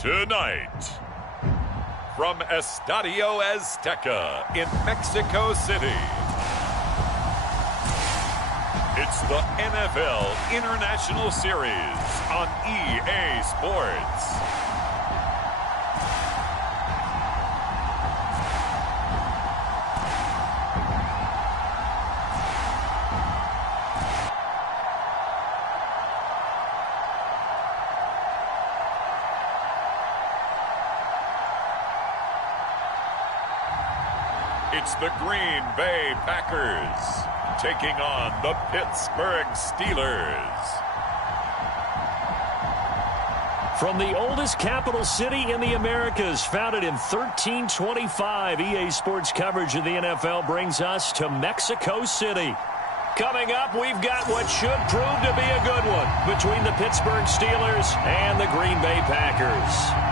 Tonight, from Estadio Azteca in Mexico City, it's the NFL International Series on EA Sports. It's the Green Bay Packers taking on the Pittsburgh Steelers. From the oldest capital city in the Americas, founded in 1325, EA Sports coverage of the NFL brings us to Mexico City. Coming up, we've got what should prove to be a good one between the Pittsburgh Steelers and the Green Bay Packers.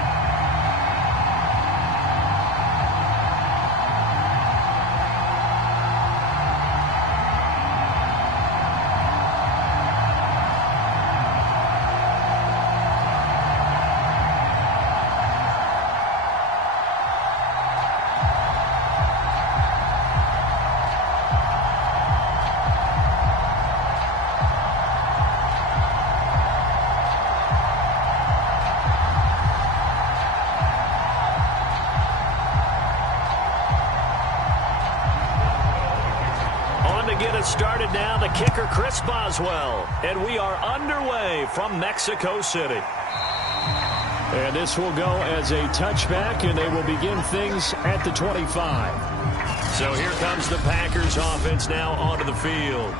Started now, the kicker Chris Boswell, and we are underway from Mexico City. And this will go as a touchback, and they will begin things at the 25. So here comes the Packers offense now onto the field.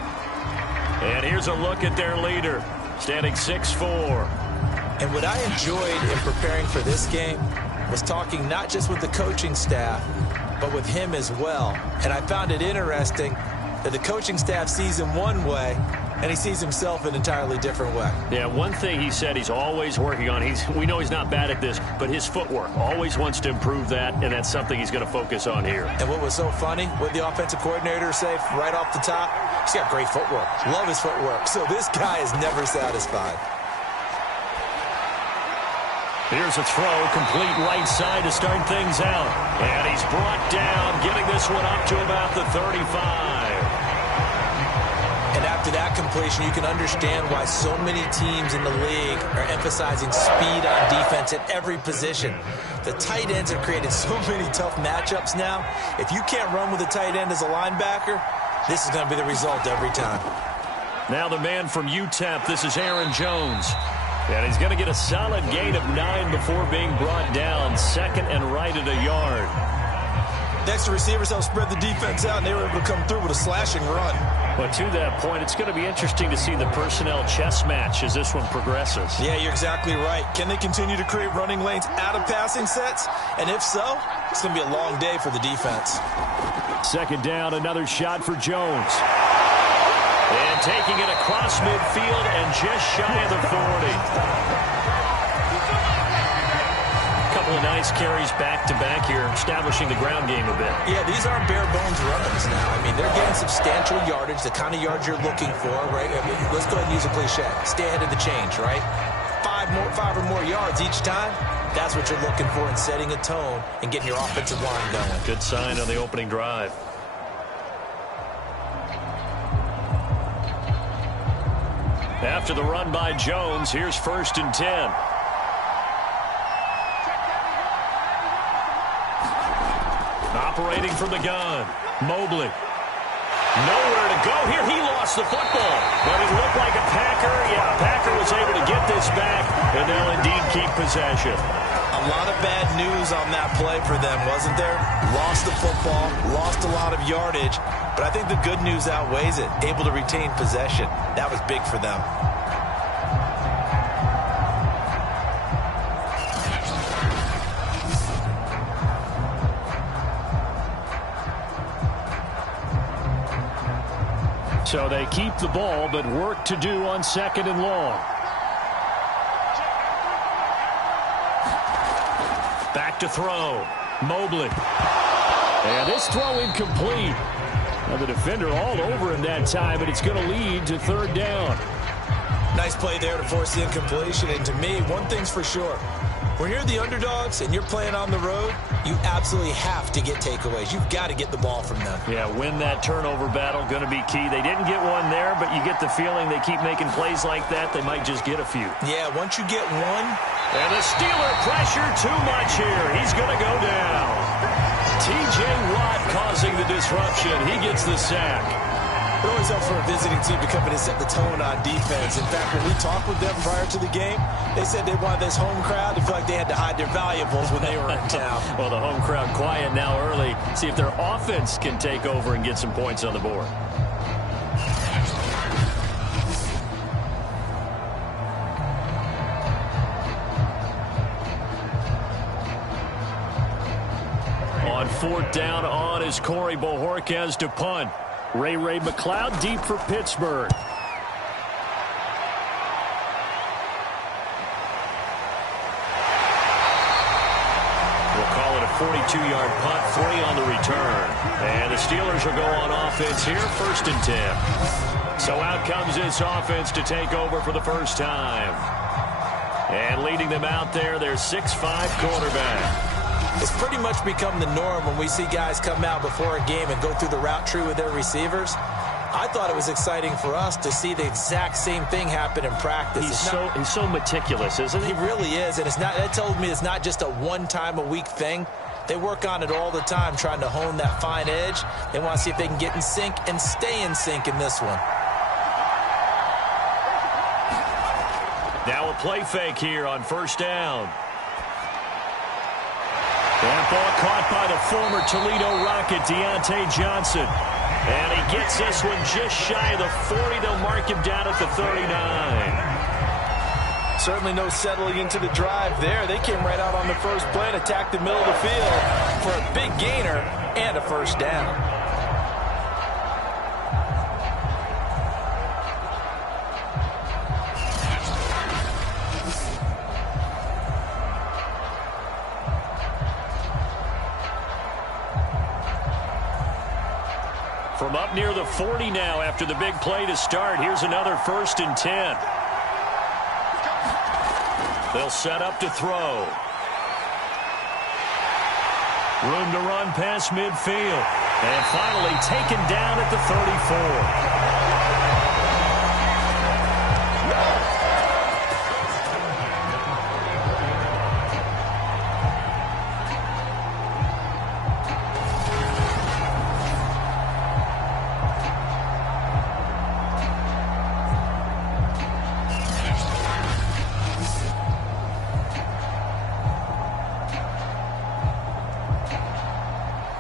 And here's a look at their leader, standing 6'4". And what I enjoyed in preparing for this game was talking not just with the coaching staff, but with him as well. And I found it interesting that the coaching staff sees him one way, and he sees himself an entirely different way. Yeah, one thing he said he's always working on, we know he's not bad at this, but his footwork, always wants to improve that, and that's something he's going to focus on here. And what was so funny, what the offensive coordinator say right off the top, he's got great footwork. Love his footwork. So this guy is never satisfied. Here's a throw, complete right side to start things out. And he's brought down, getting this one up to about the 35. And after that completion, you can understand why so many teams in the league are emphasizing speed on defense at every position. The tight ends have created so many tough matchups now. If you can't run with a tight end as a linebacker, this is going to be the result every time. Now the man from UTEP, this is Aaron Jones. And he's going to get a solid gain of 9 before being brought down. Second and right at a yard. Next, the receivers help spread the defense out, and they were able to come through with a slashing run. But to that point, it's going to be interesting to see the personnel chess match as this one progresses. Yeah, you're exactly right. Can they continue to create running lanes out of passing sets? And if so, it's going to be a long day for the defense. Second down, another shot for Jones. And taking it across midfield and just shy of the 40. Couple of nice carries back-to-back here, establishing the ground game a bit. Yeah, these aren't bare-bones runs now. I mean, they're getting substantial yardage, the kind of yards you're looking for, right? I mean, let's go ahead and use a cliche. Stay ahead of the change, right? Five or more yards each time. That's what you're looking for in setting a tone and getting your offensive line going. Good sign on the opening drive. After the run by Jones, here's 1st and 10. Operating from the gun, Mobley. Nowhere to go here. He lost the football, but it looked like a Packer. Yeah, Packer was able to get this back, and they'll indeed keep possession. A lot of bad news on that play for them, wasn't there? Lost the football, lost a lot of yardage, but I think the good news outweighs it. Able to retain possession. That was big for them. So they keep the ball, but work to do on 2nd and long. Back to throw. Mobley. And this throw incomplete. Now the defender all over him that time, but it's going to lead to 3rd down. Nice play there to force the incompletion. And to me, one thing's for sure. When you're the underdogs and you're playing on the road, you absolutely have to get takeaways. You've got to get the ball from them. Yeah, win that turnover battle, going to be key. They didn't get one there, but you get the feeling they keep making plays like that, they might just get a few. Yeah, once you get one. And the Steeler pressure too much here. He's going to go down. T.J. Watt causing the disruption. He gets the sack. It always helps for a visiting team to come in and set the tone on defense. In fact, when we talked with them prior to the game, they said they wanted this home crowd to feel like they had to hide their valuables when they were in town. Well, the home crowd quiet now early. See if their offense can take over and get some points on the board. On 4th down on is Corey Bojorquez to punt. Ray McLeod deep for Pittsburgh. We'll call it a 42-yard punt, 40 on the return. And the Steelers will go on offense here, 1st and 10. So out comes this offense to take over for the first time. And leading them out there, their 6'5" quarterback. It's pretty much become the norm when we see guys come out before a game and go through the route tree with their receivers. I thought it was exciting for us to see the exact same thing happen in practice. He's so meticulous, isn't he? He really is, and that tells me it's not just a one-time-a-week thing. They work on it all the time, trying to hone that fine edge. They want to see if they can get in sync and stay in sync in this one. Now a play fake here on 1st down. That ball caught by the former Toledo Rocket, Deontay Johnson. And he gets this one just shy of the 40. They'll mark him down at the 39. Certainly no settling into the drive there. They came right out on the first play and attacked the middle of the field for a big gainer and a 1st down. From up near the 40 now after the big play to start. Here's another 1st and 10. They'll set up to throw. Room to run past midfield. And finally taken down at the 34.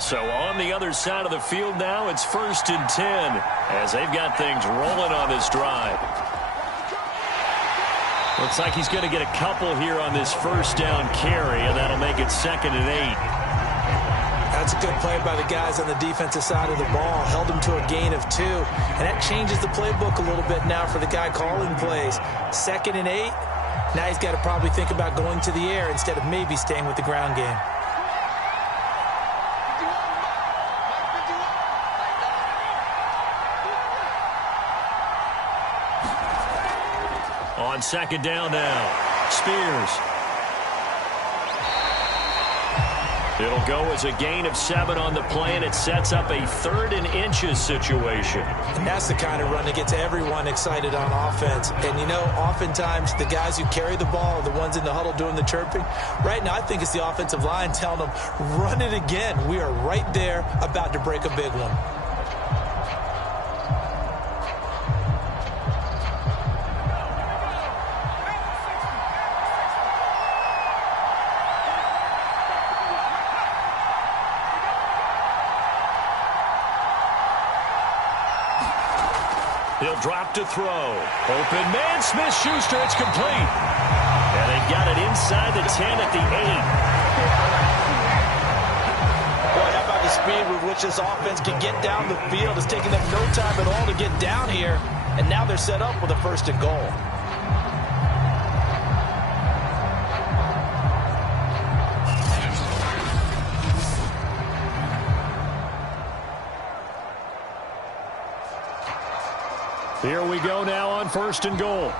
So on the other side of the field now, it's 1st and 10 as they've got things rolling on this drive. Looks like he's going to get a couple here on this 1st down carry, and that'll make it 2nd and 8. That's a good play by the guys on the defensive side of the ball. Held him to a gain of 2. And that changes the playbook a little bit now for the guy calling plays. 2nd and 8. Now he's got to probably think about going to the air instead of maybe staying with the ground game. On 2nd down now, Spears. It'll go as a gain of 7 on the play, and it sets up a 3rd and inches situation. And that's the kind of run that gets everyone excited on offense. And, you know, oftentimes the guys who carry the ball are the ones in the huddle doing the chirping. Right now, I think it's the offensive line telling them, run it again. We are right there about to break a big one. He'll drop to throw. Open man, Smith-Schuster, it's complete. And they've got it inside the 10 at the 8. Boy, how about the speed with which this offense can get down the field? It's taking them no time at all to get down here. And now they're set up with a 1st and goal. Here we go now on 1st and goal.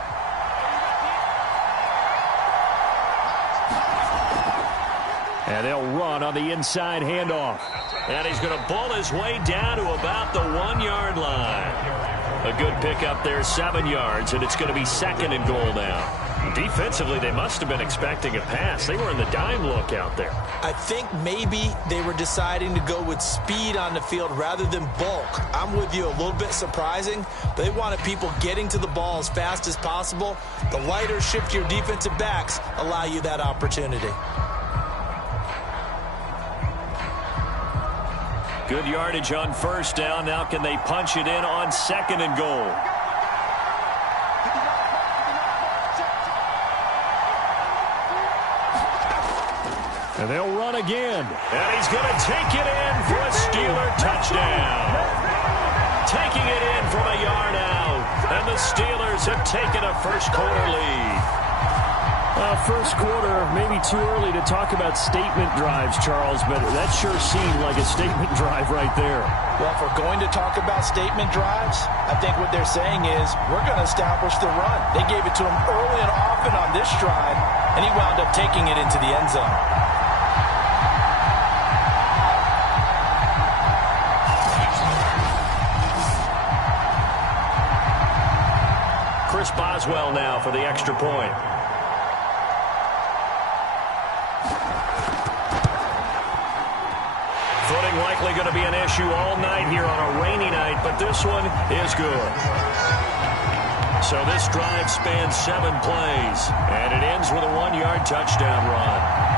And they'll run on the inside handoff. And he's going to bull his way down to about the 1-yard line. A good pickup there, 7 yards, and it's going to be 2nd and goal now. Defensively, they must have been expecting a pass. They were in the dime look out there. I think maybe they were deciding to go with speed on the field rather than bulk. I'm with you, a little bit surprising. But they wanted people getting to the ball as fast as possible. The lighter, shiftier defensive backs allow you that opportunity. Good yardage on 1st down. Now can they punch it in on 2nd and goal? And they'll run again. And he's going to take it in for a Steeler touchdown. Taking it in from a yard out. And the Steelers have taken a first-quarter lead. First quarter, maybe too early to talk about statement drives, Charles, but that sure seemed like a statement drive right there. Well, if we're going to talk about statement drives, I think what they're saying is we're going to establish the run. They gave it to him early and often on this drive, and he wound up taking it into the end zone. Chris Boswell now for the extra point. Footing likely going to be an issue all night here on a rainy night, but this one is good. So this drive spans 7 plays, and it ends with a 1-yard touchdown run.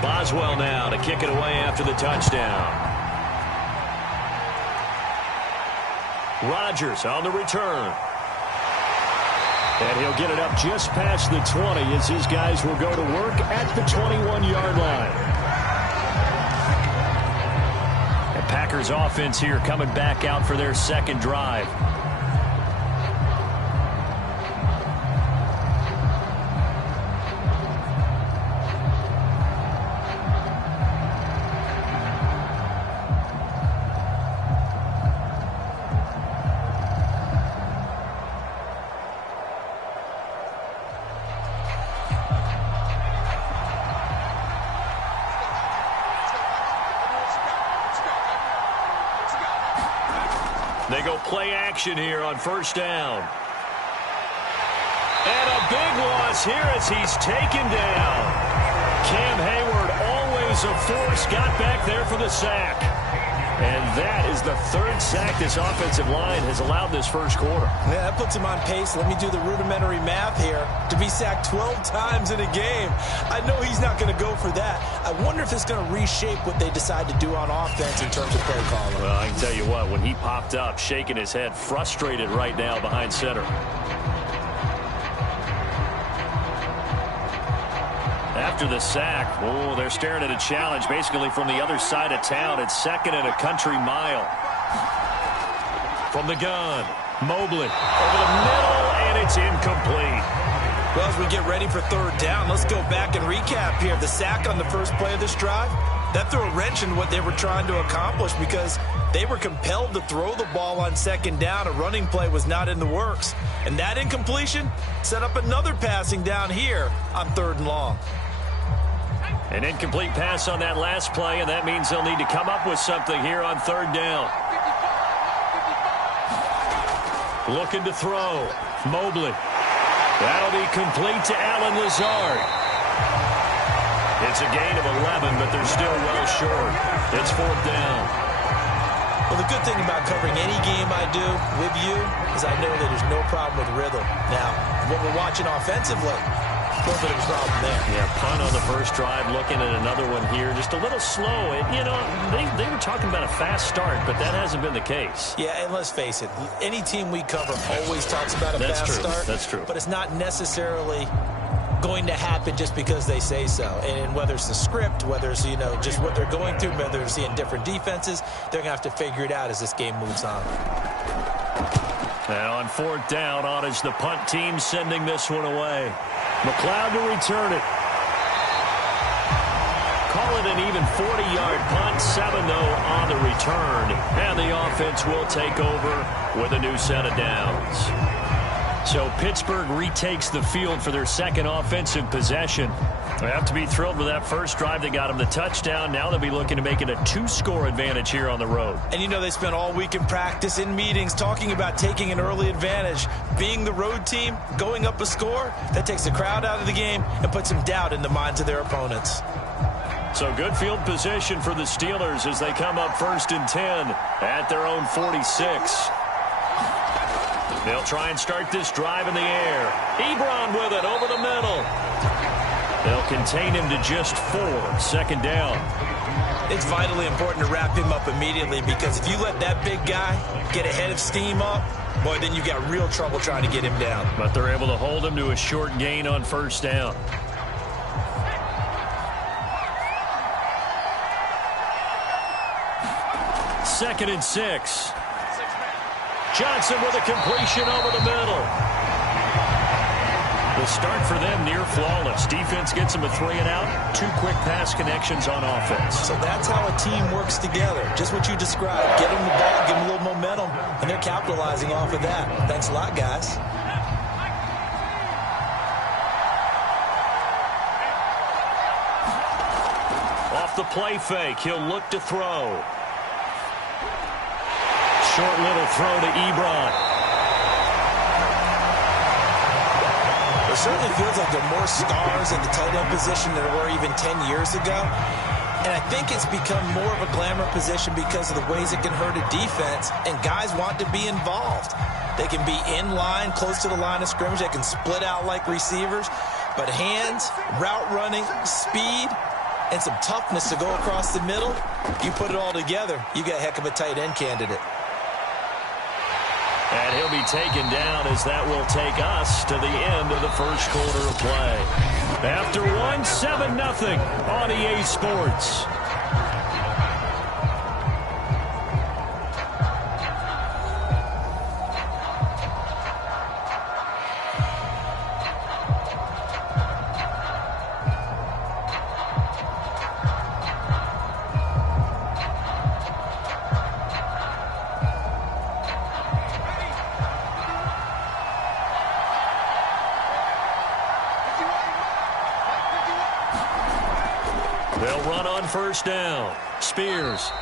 Boswell now to kick it away after the touchdown. Rodgers on the return. And he'll get it up just past the 20 as his guys will go to work at the 21-yard line. And Packers offense here coming back out for their 2nd drive. They go play action here on 1st down. And a big loss here as he's taken down. Cam Hayward, always a force, got back there for the sack. And that is the 3rd sack this offensive line has allowed this first quarter. Yeah, that puts him on pace. Let me do the rudimentary math here. To be sacked 12 times in a game, I know he's not going to go for that. I wonder if it's going to reshape what they decide to do on offense in terms of play calling. Well, I can tell you what, when he popped up, shaking his head, frustrated right now behind center. After the sack, oh, they're staring at a challenge basically from the other side of town. It's 2nd and a country mile. From the gun, Mobley over the middle, and it's incomplete. Well, as we get ready for 3rd down, let's go back and recap here. The sack on the first play of this drive, that threw a wrench in what they were trying to accomplish because they were compelled to throw the ball on 2nd down. A running play was not in the works. And that incompletion set up another passing down here on 3rd and long. An incomplete pass on that last play, and that means they'll need to come up with something here on 3rd down. Looking to throw. Mobley. That'll be complete to Allen Lazard. It's a gain of 11, but they're still well short. It's 4th down. Well, the good thing about covering any game I do with you is I know that there's no problem with rhythm. Now, what we're watching offensively, a little bit of a problem there. Yeah, punt on the first drive, looking at another one here. Just a little slow. And, you know, they were talking about a fast start, but that hasn't been the case. Yeah, and let's face it, any team we cover always talks about a fast start. That's true. But it's not necessarily going to happen just because they say so. And whether it's the script, whether it's, just what they're going through, whether they're seeing different defenses, they're going to have to figure it out as this game moves on. And on 4th down, on is the punt team sending this one away. McLeod to return it. Call it an even 40-yard punt, 7-0 on the return. And the offense will take over with a new set of downs. So Pittsburgh retakes the field for their second offensive possession. They have to be thrilled with that first drive that got them the touchdown. Now they'll be looking to make it a 2-score advantage here on the road. And they spent all week in practice, in meetings, talking about taking an early advantage. Being the road team, going up a score, that takes the crowd out of the game and puts some doubt in the minds of their opponents. So good field position for the Steelers as they come up 1st and 10 at their own 46. They'll try and start this drive in the air. Ebron with it over the middle. They'll contain him to just 4. 2nd down. It's vitally important to wrap him up immediately, because if you let that big guy get ahead of steam up, boy, then you got real trouble trying to get him down. But they're able to hold him to a short gain on 1st down. 2nd and 6. Johnson with a completion over the middle. The start for them near flawless. Defense gets them a 3-and-out. 2 quick pass connections on offense. So that's how a team works together. Just what you described. Get them the ball, give them a little momentum, and they're capitalizing off of that. Thanks a lot, guys. Off the play fake, he'll look to throw. Short little throw to Ebron. It certainly feels like there are more stars at the tight end position than there were even 10 years ago. And I think it's become more of a glamour position because of the ways it can hurt a defense, and guys want to be involved. They can be in line, close to the line of scrimmage. They can split out like receivers. But hands, route running, speed, and some toughness to go across the middle, you put it all together, you got a heck of a tight end candidate. And he'll be taken down as that will take us to the end of the first quarter of play. After 1, 7-0 on EA Sports. They'll run on 1st down. Spears.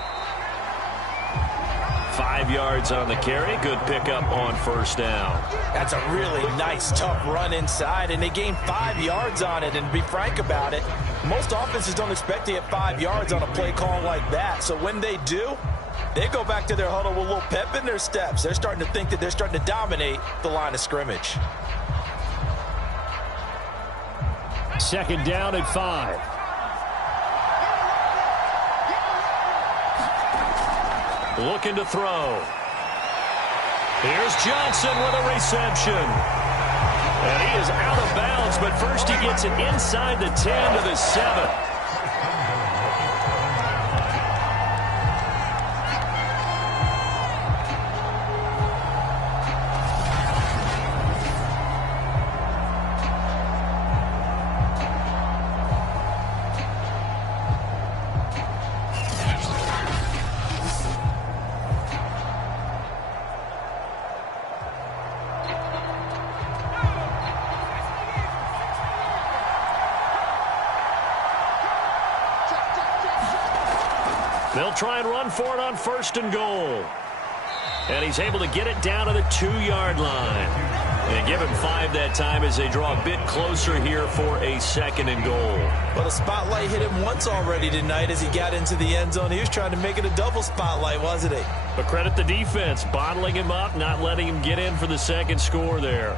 5 yards on the carry. Good pickup on 1st down. That's a really nice, tough run inside, and they gained 5 yards on it. And to be frank about it, most offenses don't expect to get 5 yards on a play call like that. So when they do, they go back to their huddle with a little pep in their steps. They're starting to think that they're starting to dominate the line of scrimmage. 2nd down at 5. Looking to throw. Here's Johnson with a reception. And he is out of bounds, but first he gets it inside the 10 to the 7. They'll try and run for it on 1st and goal. And he's able to get it down to the 2-yard line. And give him 5 that time as they draw a bit closer here for a 2nd and goal. Well, the spotlight hit him once already tonight as he got into the end zone. He was trying to make it a double spotlight, wasn't he? But credit the defense, bottling him up, not letting him get in for the 2nd score there.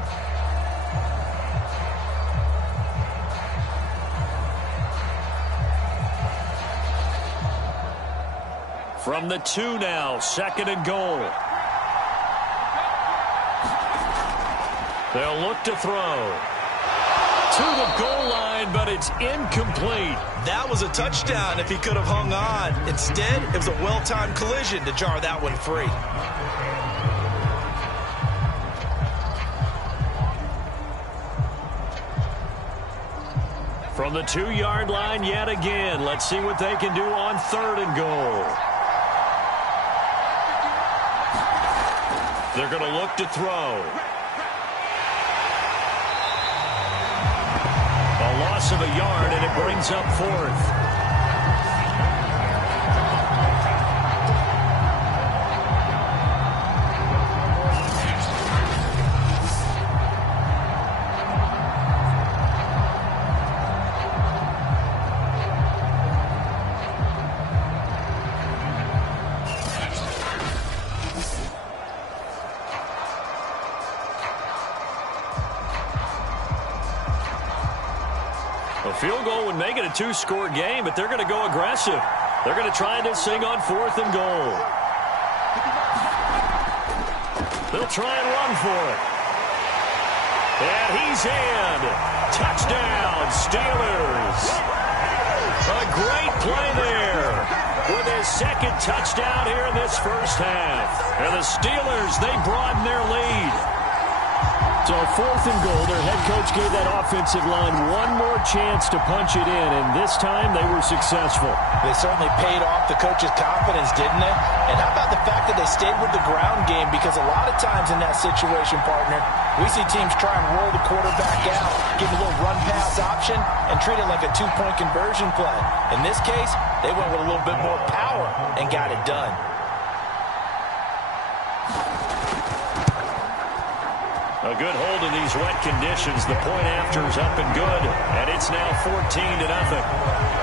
From the 2 now, 2nd and goal. They'll look to throw. To the goal line, but it's incomplete. That was a touchdown if he could have hung on. Instead, it was a well-timed collision to jar that one free. From the 2-yard line yet again. Let's see what they can do on 3rd and goal. They're going to look to throw. A loss of a yard, and it brings up 4th. A field goal would make it a 2-score game, but they're going to go aggressive. They're going to try this thing on 4th and goal. They'll try and run for it. And he's in. Touchdown, Steelers. A great play there with his 2nd touchdown here in this first half. And the Steelers, they broaden their lead. So 4th and goal, their head coach gave that offensive line one more chance to punch it in, and this time they were successful. They certainly paid off the coach's confidence, didn't they? And how about the fact that they stayed with the ground game? Because a lot of times in that situation, partner, we see teams try and roll the quarterback out, give a little run-pass option, and treat it like a 2-point conversion play. In this case, they went with a little bit more power and got it done. A good hold in these wet conditions. The point after is up and good, and it's now 14-0.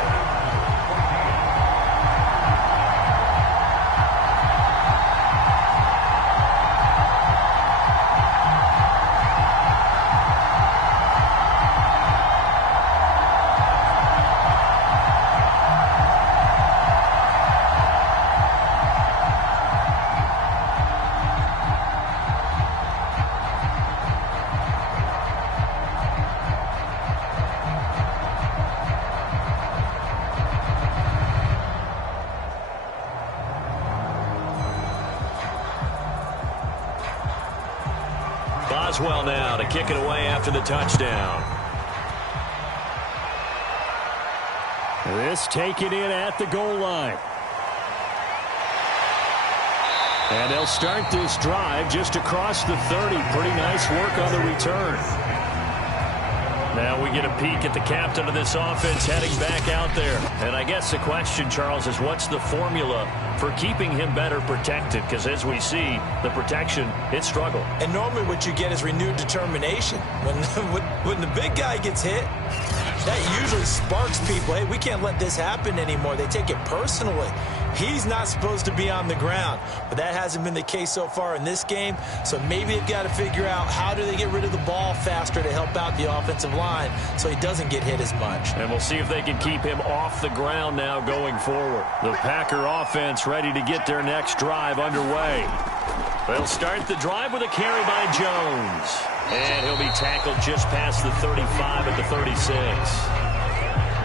Boswell now to kick it away after the touchdown. This taken in at the goal line. And they'll start this drive just across the 30. Pretty nice work on the return. Now we get a peek at the captain of this offense heading back out there. And I guess the question, Charles, is what's the formula for keeping him better protected? Because as we see, the protection, it struggled. And normally what you get is renewed determination. When the big guy gets hit, that usually sparks people. Hey, we can't let this happen anymore. They take it personally. He's not supposed to be on the ground, but that hasn't been the case so far in this game. So maybe they've got to figure out how do they get rid of the ball faster to help out the offensive line so he doesn't get hit as much. And we'll see if they can keep him off the ground now going forward. The Packer offense ready to get their next drive underway. They'll start the drive with a carry by Jones. And he'll be tackled just past the 35 at the 36.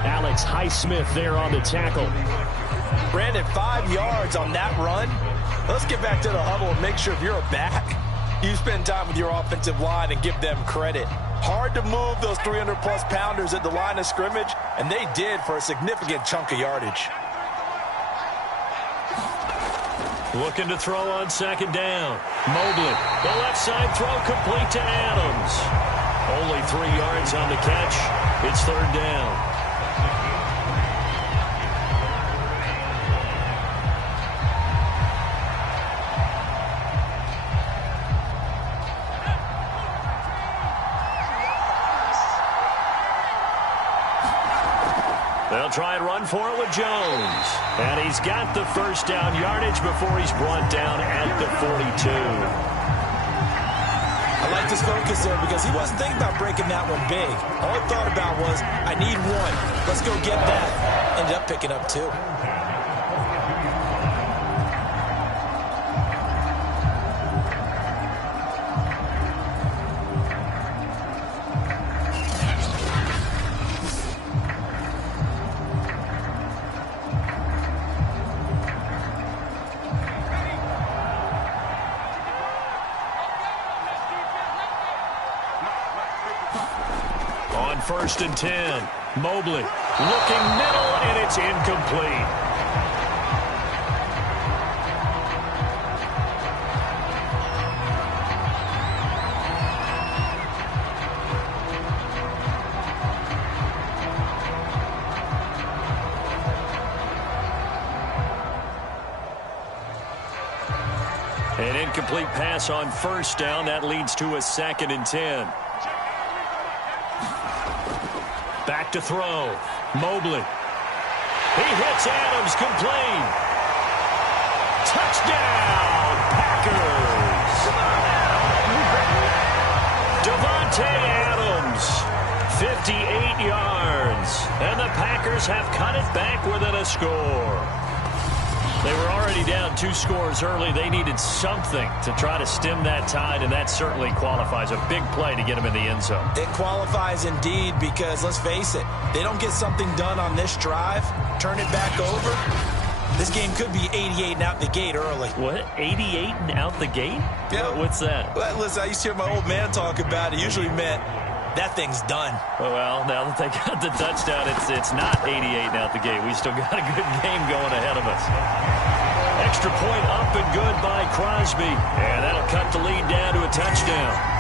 Alex Highsmith there on the tackle. Brandon, 5 yards on that run. Let's get back to the huddle and make sure if you're a back, you spend time with your offensive line and give them credit. Hard to move those 300-plus pounders at the line of scrimmage, and they did for a significant chunk of yardage. Looking to throw on second down. Mobley, the left side throw complete to Adams. Only 3 yards on the catch. It's third down. They'll try and run for it with Jones. And he's got the first down yardage before he's brought down at the 42. I like this focus there because he wasn't thinking about breaking that one big. All he thought about was, I need one. Let's go get that. Ended up picking up 2. 1st and 10. Mobley looking middle, and it's incomplete. An incomplete pass on 1st down. That leads to a 2nd and 10. Back to throw. Mobley. He hits Adams complete. Touchdown, Packers. Devontae Adams, 58 yards. And the Packers have cut it back within a score. They were already down 2 scores early. They needed something to try to stem that tide, and that certainly qualifies. A big play to get them in the end zone. It qualifies indeed because, let's face it, they don't get something done on this drive, turn it back over, this game could be 88 and out the gate early. What? 88 and out the gate? Yeah. What's that? Well, listen, I used to hear my old man talk about it. Usually meant that thing's done. Well, now that they got the touchdown, it's not 88 and out the gate. We still got a good game going ahead of us. Extra point up and good by Crosby. And that'll cut the lead down to a touchdown.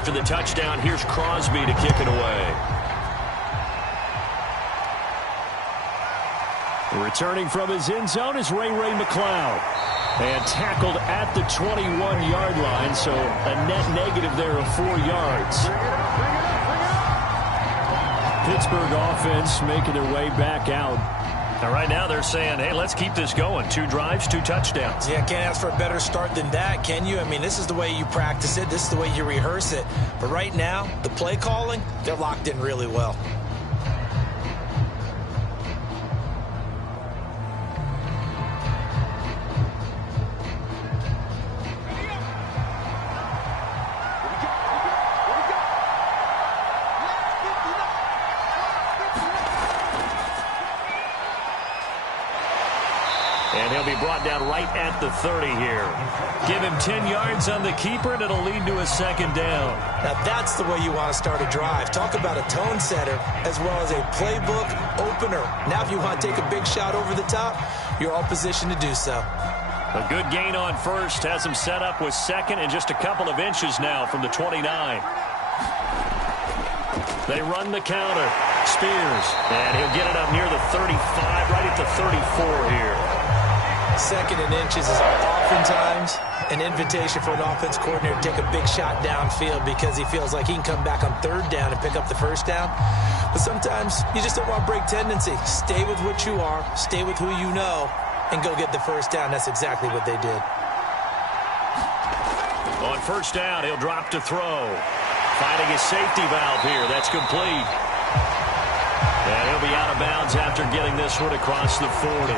After the touchdown, here's Crosby to kick it away. Returning from his end zone is Ray McLeod. And tackled at the 21-yard line, so a net negative there of 4 yards. Pittsburgh offense making their way back out. Now, right now they're saying, hey, let's keep this going. 2 drives, 2 touchdowns. Yeah, can't ask for a better start than that, can you? I mean, this is the way you practice it. This is the way you rehearse it. But right now, the play calling, they're locked in really well. And he'll be brought down right at the 30 here. Give him 10 yards on the keeper, and it'll lead to a 2nd down. Now, that's the way you want to start a drive. Talk about a tone setter as well as a playbook opener. Now, if you want to take a big shot over the top, you're all positioned to do so. A good gain on 1st. Has him set up with 2nd and just a couple of inches now from the 29. They run the counter. Spears. And he'll get it up near the 35, right at the 34 here. 2nd and inches is oftentimes an invitation for an offense coordinator to take a big shot downfield because he feels like he can come back on 3rd down and pick up the 1st down. But sometimes you just don't want to break tendency. Stay with what you are, stay with who you know, and go get the 1st down. That's exactly what they did. On 1st down, he'll drop to throw. Finding his safety valve here. That's complete. And he'll be out of bounds after getting this one across the 40.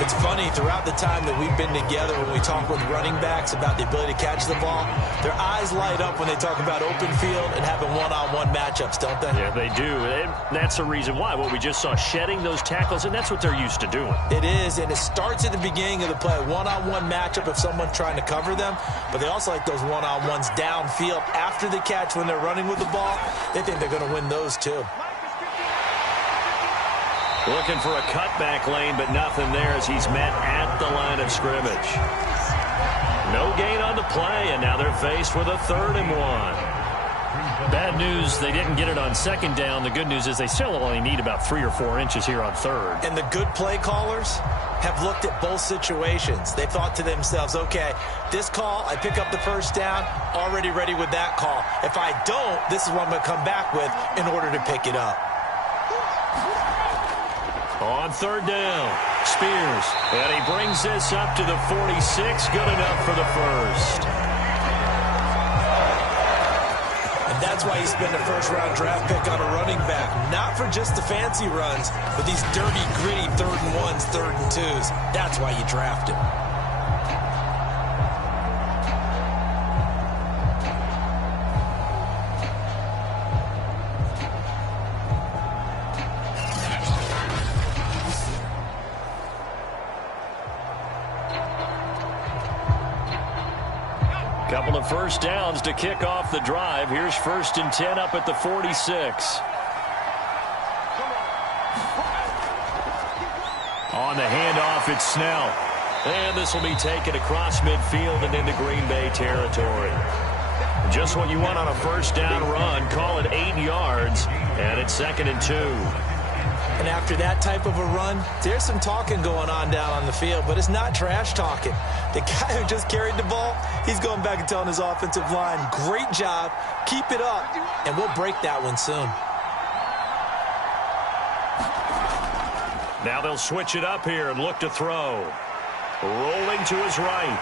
It's funny, throughout the time that we've been together, when we talk with running backs about the ability to catch the ball, their eyes light up when they talk about open field and having one-on-one matchups, don't they? Yeah, they do. And that's the reason why. What we just saw, shedding those tackles, and that's what they're used to doing. It is, and it starts at the beginning of the play, one-on-one matchup if someone's trying to cover them, but they also like those one-on-ones downfield after the catch when they're running with the ball. They think they're going to win those, too. Looking for a cutback lane, but nothing there as he's met at the line of scrimmage. No gain on the play, and now they're faced with a 3rd and 1. Bad news, they didn't get it on 2nd down. The good news is they still only need about 3 or 4 inches here on 3rd. And the good play callers have looked at both situations. They thought to themselves, okay, this call, I pick up the 1st down, already ready with that call. If I don't, this is what I'm going to come back with in order to pick it up. On 3rd down, Spears, and he brings this up to the 46, good enough for the 1st. And that's That's why you spend a first-round draft pick on a running back. Not for just the fancy runs, but these dirty, gritty 3rd and 1s, 3rd and 2s. That's why you draft him. Couple of first downs to kick off the drive. Here's 1st and 10 up at the 46. On the handoff, it's Snell. And this will be taken across midfield and into Green Bay territory. Just what you want on a first down run. Call it 8 yards, and it's 2nd and 2. And after that type of a run, there's some talking going on down on the field, but it's not trash talking. The guy who just carried the ball, he's going back and telling his offensive line, great job, keep it up, and we'll break that one soon. Now they'll switch it up here and look to throw. Rolling to his right.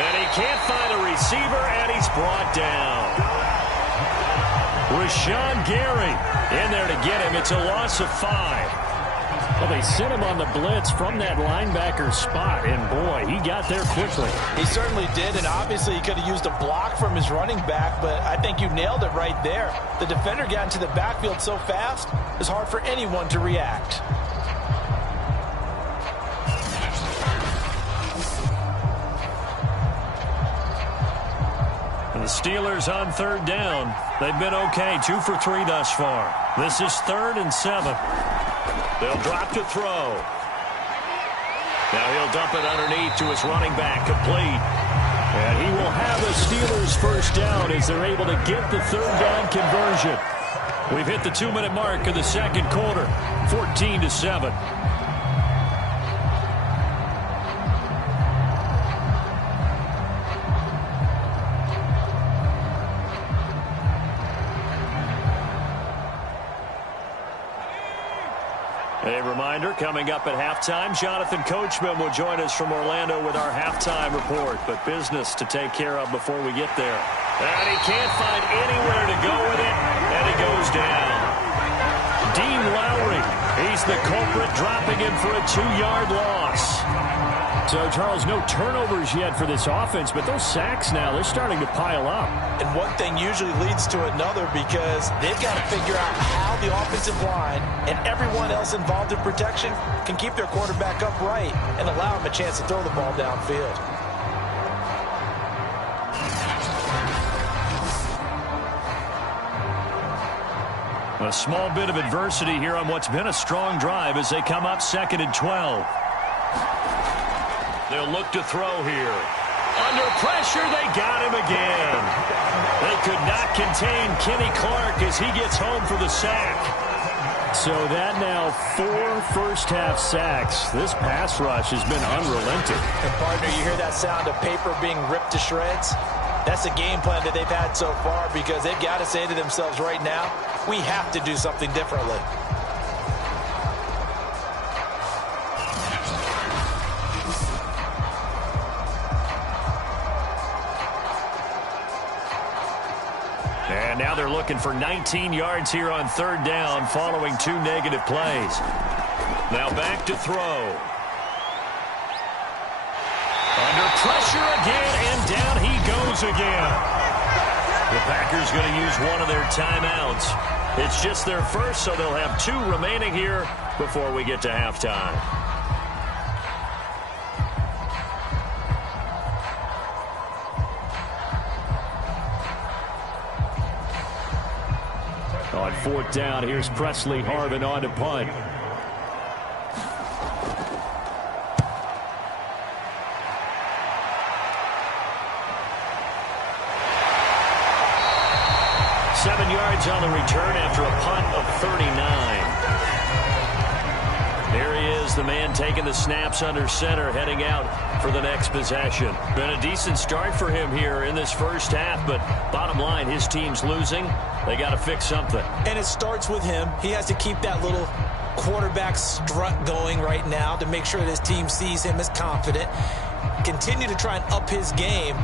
And he can't find a receiver, and he's brought down. Rashawn Gary in there to get him. It's a loss of 5. Well, they sent him on the blitz from that linebacker spot, and boy, he got there quickly. He certainly did, and obviously he could have used a block from his running back, but I think you nailed it right there. The defender got into the backfield so fast, it's hard for anyone to react. The Steelers on 3rd down. They've been okay, 2 for 3 thus far. This is 3rd and 7. They'll drop to throw. Now he'll dump it underneath to his running back, complete. And he will have the Steelers first down as they're able to get the 3rd down conversion. We've hit the 2-minute mark of the 2nd quarter, 14-7. A reminder, coming up at halftime, Jonathan Coachman will join us from Orlando with our halftime report. But business to take care of before we get there. And he can't find anywhere to go with it, and he goes down. Dean Lowry, he's the culprit, dropping him for a 2-yard loss. So, Charles, no turnovers yet for this offense, but those sacks now, they're starting to pile up. And one thing usually leads to another because they've got to figure out how the offensive line and everyone else involved in protection can keep their quarterback upright and allow him a chance to throw the ball downfield. A small bit of adversity here on what's been a strong drive as they come up 2nd and 12. They'll look to throw here. Under pressure, they got him again. They could not contain Kenny Clark as he gets home for the sack. So that now 4 first-half sacks. This pass rush has been unrelenting. And, partner, you hear that sound of paper being ripped to shreds? That's a game plan that they've had so far because they've got to say to themselves right now, we have to do something differently. And now they're looking for 19 yards here on 3rd down following 2 negative plays. Now back to throw. Under pressure again, and down he goes again. The Packers going to use one of their timeouts. It's just their first, so they'll have 2 remaining here before we get to halftime. On 4th down, here's Presley Harvin on to punt. Seven yards on the return after a punt of 39. There he is, the man taking the snaps under center, heading out for the next possession. Been a decent start for him here in this first half, but bottom line, his team's losing. They got to fix something. And it starts with him. He has to keep that little quarterback strut going right now to make sure that his team sees him as confident. Continue to try and up his game.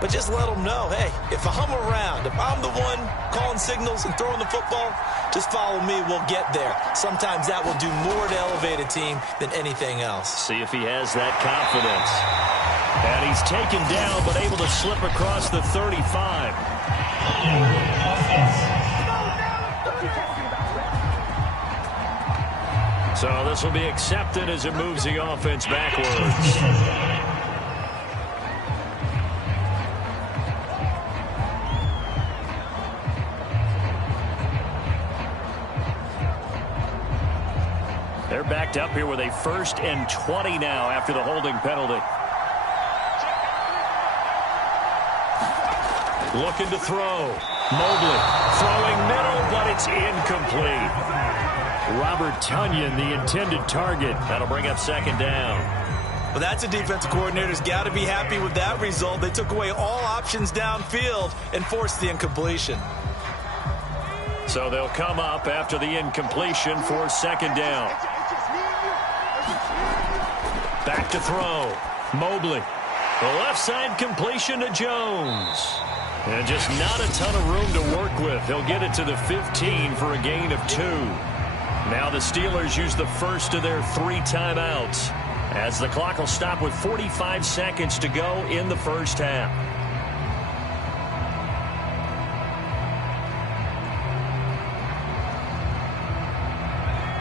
but just let them know, hey, if I'm around, if I'm the one calling signals and throwing the football, just follow me, we'll get there. Sometimes that will do more to elevate a team than anything else. See if he has that confidence. And he's taken down, but able to slip across the 35. So this will be accepted as it moves the offense backwards. They're backed up here with a 1st and 20 now after the holding penalty. Looking to throw. Mobley throwing middle, but it's incomplete. Robert Tonyan, the intended target. That'll bring up 2nd down. Well, that's a defensive coordinator's got to be happy with that result. They took away all options downfield and forced the incompletion. So they'll come up after the incompletion for 2nd down. Back to throw. Mobley. The left side completion to Jones. And just not a ton of room to work with. He'll get it to the 15 for a gain of 2. Now the Steelers use the first of their 3 timeouts, as the clock will stop with 45 seconds to go in the first half.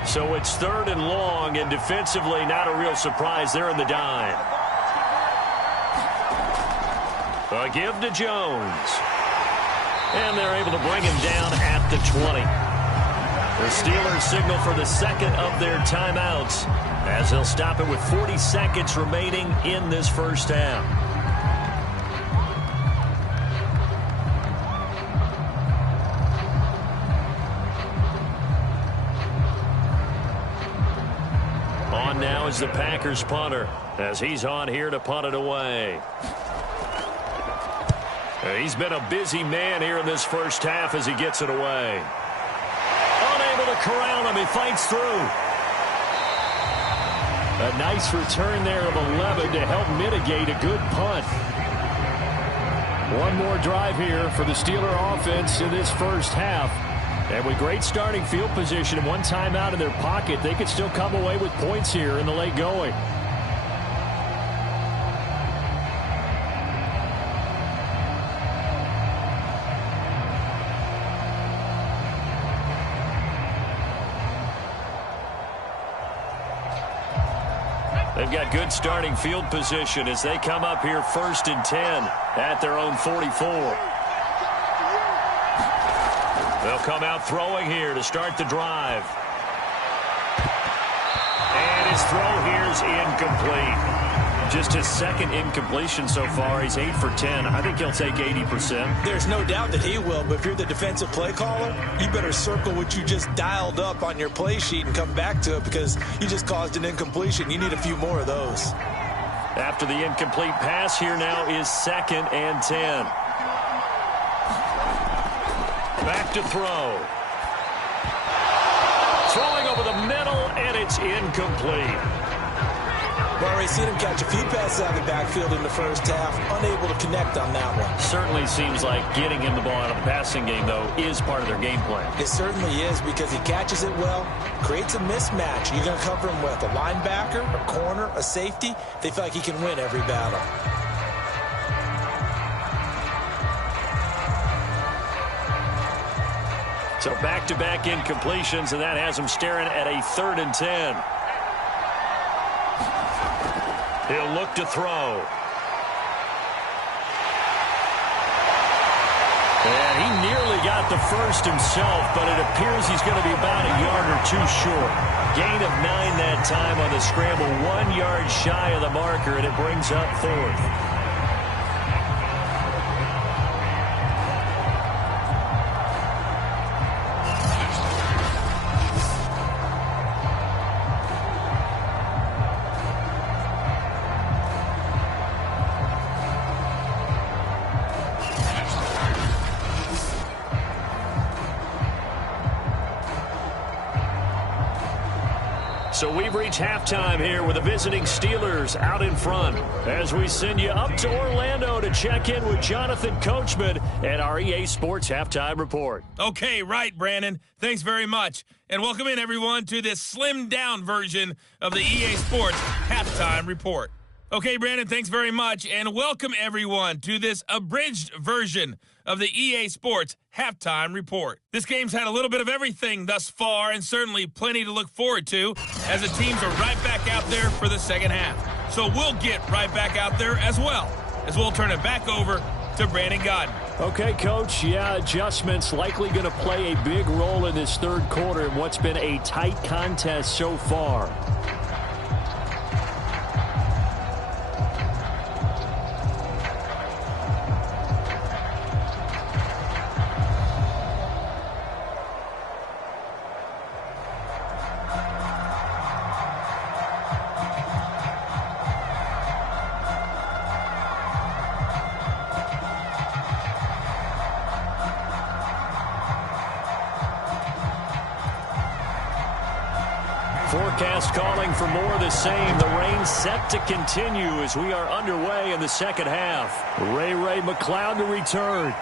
So it's 3rd and long, and defensively not a real surprise. They're in the dime. A give to Jones. And they're able to bring him down at the 20. The Steelers signal for the 2nd of their timeouts, as they'll stop it with 40 seconds remaining in this first half. On now is the Packers punter, as he's on here to punt it away. He's been a busy man here in this first half as he gets it away. Unable to corral him. He fights through. A nice return there of 11 to help mitigate a good punt. One more drive here for the Steeler offense in this first half. And with great starting field position and 1 timeout in their pocket, they could still come away with points here in the late going. They've got good starting field position as they come up here 1st and 10 at their own 44. They'll come out throwing here to start the drive. And his throw here is incomplete. Just his 2nd incompletion so far. He's 8 for 10. I think he'll take 80%. There's no doubt that he will, but if you're the defensive play caller, you better circle what you just dialed up on your play sheet and come back to it, because you just caused an incompletion. You need a few more of those. After the incomplete pass, here now is 2nd and 10. Back to throw. Throwing over the middle, and it's incomplete. We've already seen him catch a few passes out of the backfield in the first half, unable to connect on that one. Certainly seems like getting him the ball out of the passing game, though, is part of their game plan. It certainly is, because he catches it well, creates a mismatch. You're going to cover him with a linebacker, a corner, a safety. They feel like he can win every battle. So back-to-back incompletions, and that has him staring at a 3rd and 10. He'll look to throw. And he nearly got the first himself, but it appears he's going to be about a yard or 2 short. Gain of 9 that time on the scramble, 1 yard shy of the marker, and it brings up 4th. So we've reached halftime here with the visiting Steelers out in front as we send you up to Orlando to check in with Jonathan Coachman and our EA Sports Halftime Report. Okay, right, Brandon. Thanks very much. And welcome in, everyone, to this slimmed-down version of the EA Sports Halftime Report. Okay, Brandon, thanks very much. And welcome, everyone, to this abridged version of the EA Sports Halftime Report. This game's had a little bit of everything thus far, and certainly plenty to look forward to, as the teams are right back out there for the second half. So we'll get right back out there as well, as we'll turn it back over to Brandon Godden. Okay, Coach, adjustments likely going to play a big role in this third quarter in what's been a tight contest so far. Forecast calling for more of the same. The rain set to continue as we are underway in the second half. Ray McLeod to return.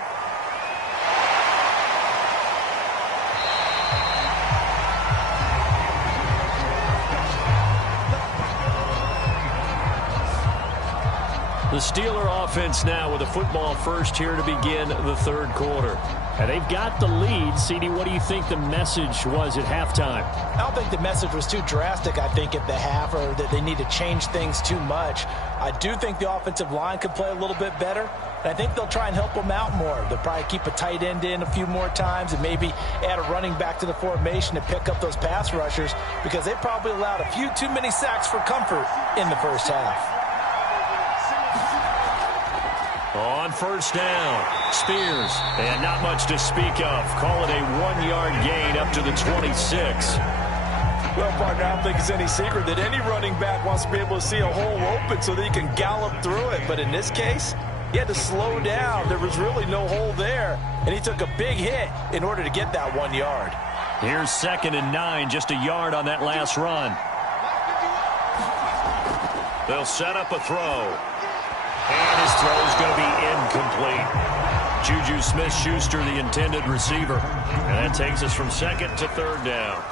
The Steeler offense now with a football first here to begin the third quarter. And they've got the lead. CD, what do you think the message was at halftime? I don't think the message was too drastic, I think, at the half, or that they need to change things too much. I do think the offensive line could play a little bit better. And I think they'll try and help them out more. They'll probably keep a tight end in a few more times and maybe add a running back to the formation to pick up those pass rushers, because they probably allowed a few too many sacks for comfort in the first half. On first down, Spears, and not much to speak of. Call it a 1-yard gain up to the 26. Well, partner, I don't think it's any secret that any running back wants to be able to see a hole open so that he can gallop through it. But in this case, he had to slow down. There was really no hole there, and he took a big hit in order to get that 1 yard. Here's 2nd and 9, just a yard on that last run. They'll set up a throw. And his throw is going to be incomplete. Juju Smith-Schuster, the intended receiver. And that takes us from 2nd to 3rd down.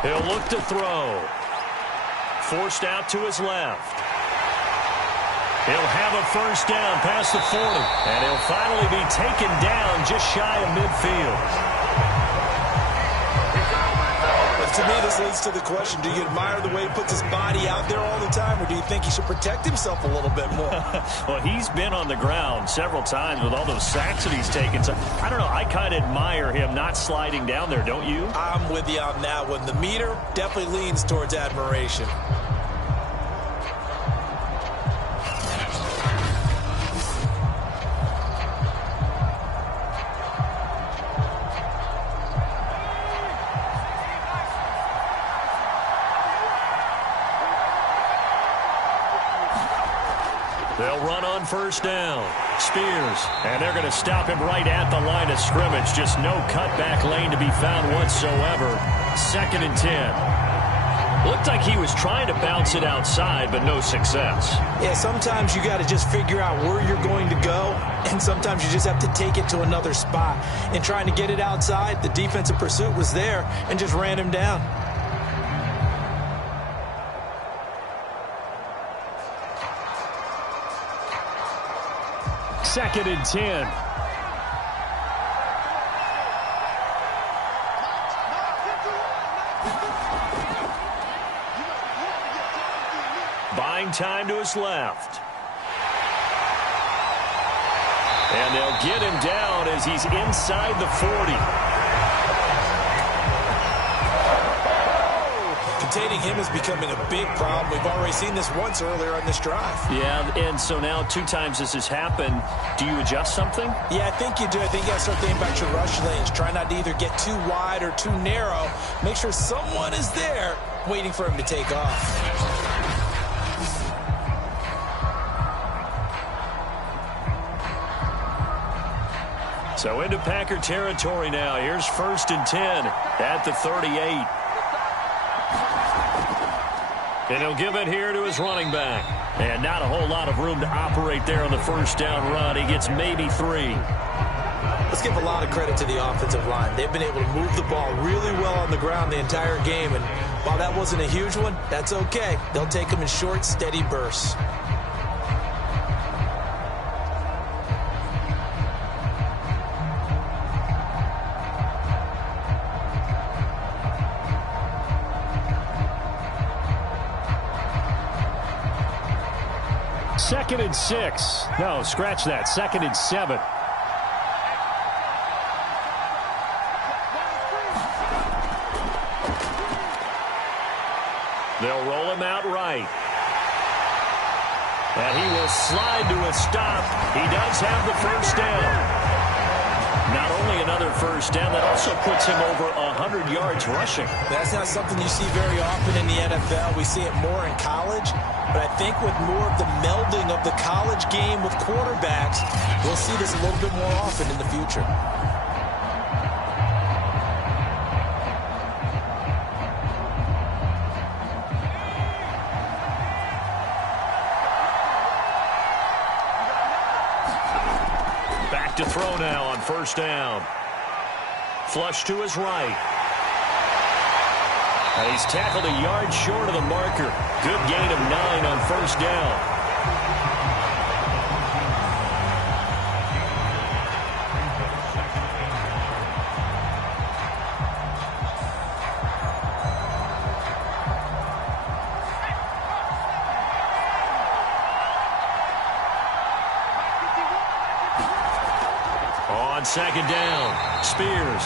He'll look to throw. Forced out to his left. He'll have a first down past the 40. And he'll finally be taken down just shy of midfield. But to me, this leads to the question, do you admire the way he puts his body out there all the time, or do you think he should protect himself a little bit more? Well, he's been on the ground several times with all those sacks that he's taken. So, I don't know, I kind of admire him not sliding down there, don't you? I'm with you on that one. The meter definitely leans towards admiration. They'll run on first down. Spears. And they're going to stop him right at the line of scrimmage. Just no cutback lane to be found whatsoever. 2nd and 10. Looked like he was trying to bounce it outside, but no success. Yeah, sometimes you got to just figure out where you're going to go, and sometimes you just have to take it to another spot. And trying to get it outside, the defensive pursuit was there and just ran him down. Second and 10. Buying time to his left. And they'll get him down as he's inside the 40. The containing him is becoming a big problem. We've already seen this once earlier on this drive. Yeah, and so now 2 times this has happened. Do you adjust something? Yeah, I think you do. I think you got to start thinking about your rush lanes. Try not to either get too wide or too narrow. Make sure someone is there waiting for him to take off. So into Packer territory now. Here's 1st and 10 at the 38. And he'll give it here to his running back. And not a whole lot of room to operate there on the 1st down run. He gets maybe 3. Let's give a lot of credit to the offensive line. They've been able to move the ball really well on the ground the entire game. And while that wasn't a huge one, that's okay. They'll take them in short, steady bursts. Second and 6. No, scratch that. 2nd and 7. They'll roll him out right. And he will slide to a stop. He does have the 1st down. Not only another 1st down, that also puts him over 100 yards rushing. That's not something you see very often in the NFL. We see it more in college. But I think with more of the melding of the college game with quarterbacks, we'll see this a little bit more often in the future. Back to throw now on 1st down. Flush to his right. And he's tackled a yard short of the marker. Good gain of 9 on 1st down. On 2nd down, Spears.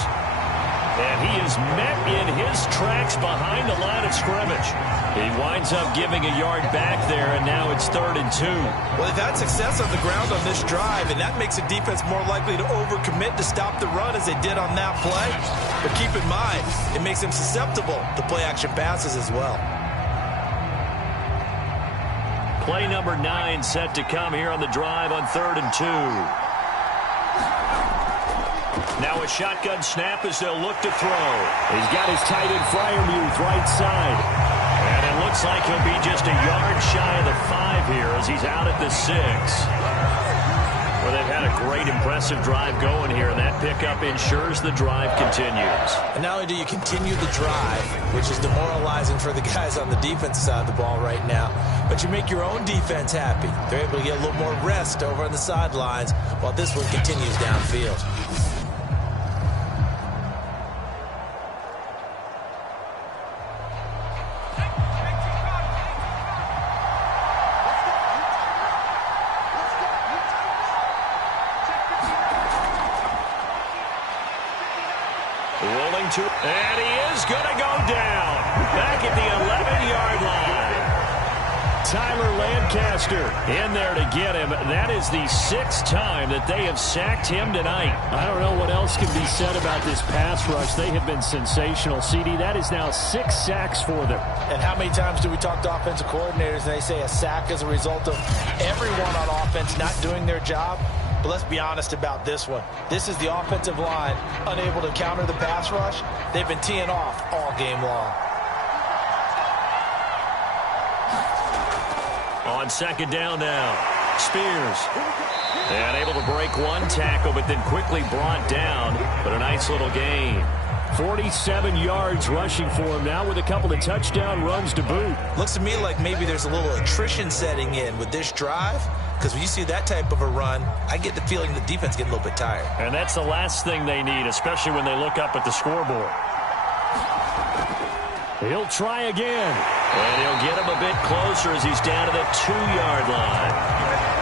And he is met in his tracks behind the line of scrimmage. He winds up giving a yard back there, and now it's 3rd and 2. Well, they've had success on the ground on this drive, and that makes a defense more likely to overcommit to stop the run as they did on that play. But keep in mind, it makes them susceptible to play-action passes as well. Play number 9 set to come here on the drive on 3rd and 2. Now a shotgun snap as they'll look to throw. He's got his tight end Freiermuth right side. And it looks like he'll be just a yard shy of the 5 here as he's out at the 6. Well, they've had a great, impressive drive going here, and that pickup ensures the drive continues. And not only do you continue the drive, which is demoralizing for the guys on the defensive side of the ball right now, but you make your own defense happy. They're able to get a little more rest over on the sidelines while this one continues downfield. Rolling to, and he is going to go down. Back at the 11-yard line. Tyler Lancaster in there to get him. That is the 6th time that they have sacked him tonight. I don't know what else can be said about this pass rush. They have been sensational, CD. That is now 6 sacks for them. And how many times do we talk to offensive coordinators and they say a sack is a result of everyone on offense not doing their job? But let's be honest about this one. This is the offensive line unable to counter the pass rush. They've been teeing off all game long. On 2nd down now, Spears. And able to break one tackle, but then quickly brought down. But a nice little gain. 47 yards rushing for him now with a couple of touchdown runs to boot. Looks to me like maybe there's a little attrition setting in with this drive. Because when you see that type of a run, I get the feeling the defense getting a little bit tired. And that's the last thing they need, especially when they look up at the scoreboard. He'll try again. And he'll get him a bit closer as he's down to the 2-yard line.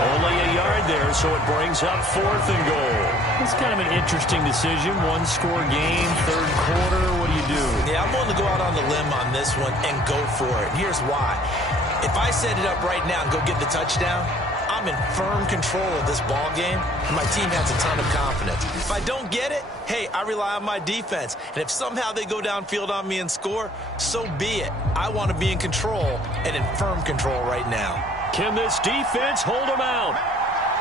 Only a yard there, so it brings up 4th and goal. It's kind of an interesting decision. One-score game, 3rd quarter. What do you do? Yeah, I'm willing to go out on the limb on this one and go for it. Here's why. If I set it up right now and go get the touchdown, I'm in firm control of this ball game, and my team has a ton of confidence. If I don't get it, hey, I rely on my defense. And if somehow they go downfield on me and score, so be it. I want to be in control and in firm control right now. Can this defense hold them out?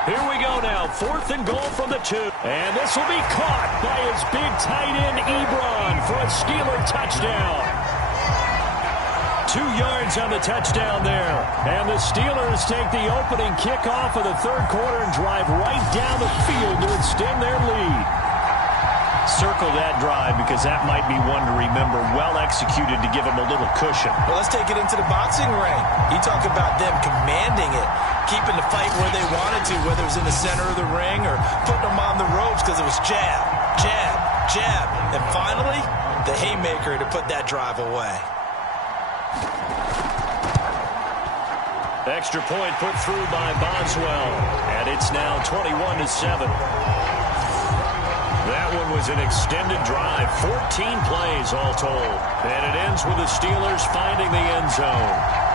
Here we go now. 4th and goal from the 2. And this will be caught by his big tight end, Ebron, for a Steeler touchdown. 2 yards on the touchdown there. And the Steelers take the opening kickoff of the 3rd quarter and drive right down the field to extend their lead. Circle that drive because that might be one to remember. Well executed to give them a little cushion. Well, let's take it into the boxing ring. You talk about them commanding it, keeping the fight where they wanted to, whether it was in the center of the ring or putting them on the ropes because it was jab, jab, jab. And finally, the haymaker to put that drive away. Extra point put through by Boswell. And it's now 21-7. That one was an extended drive, 14 plays all told. And it ends with the Steelers finding the end zone.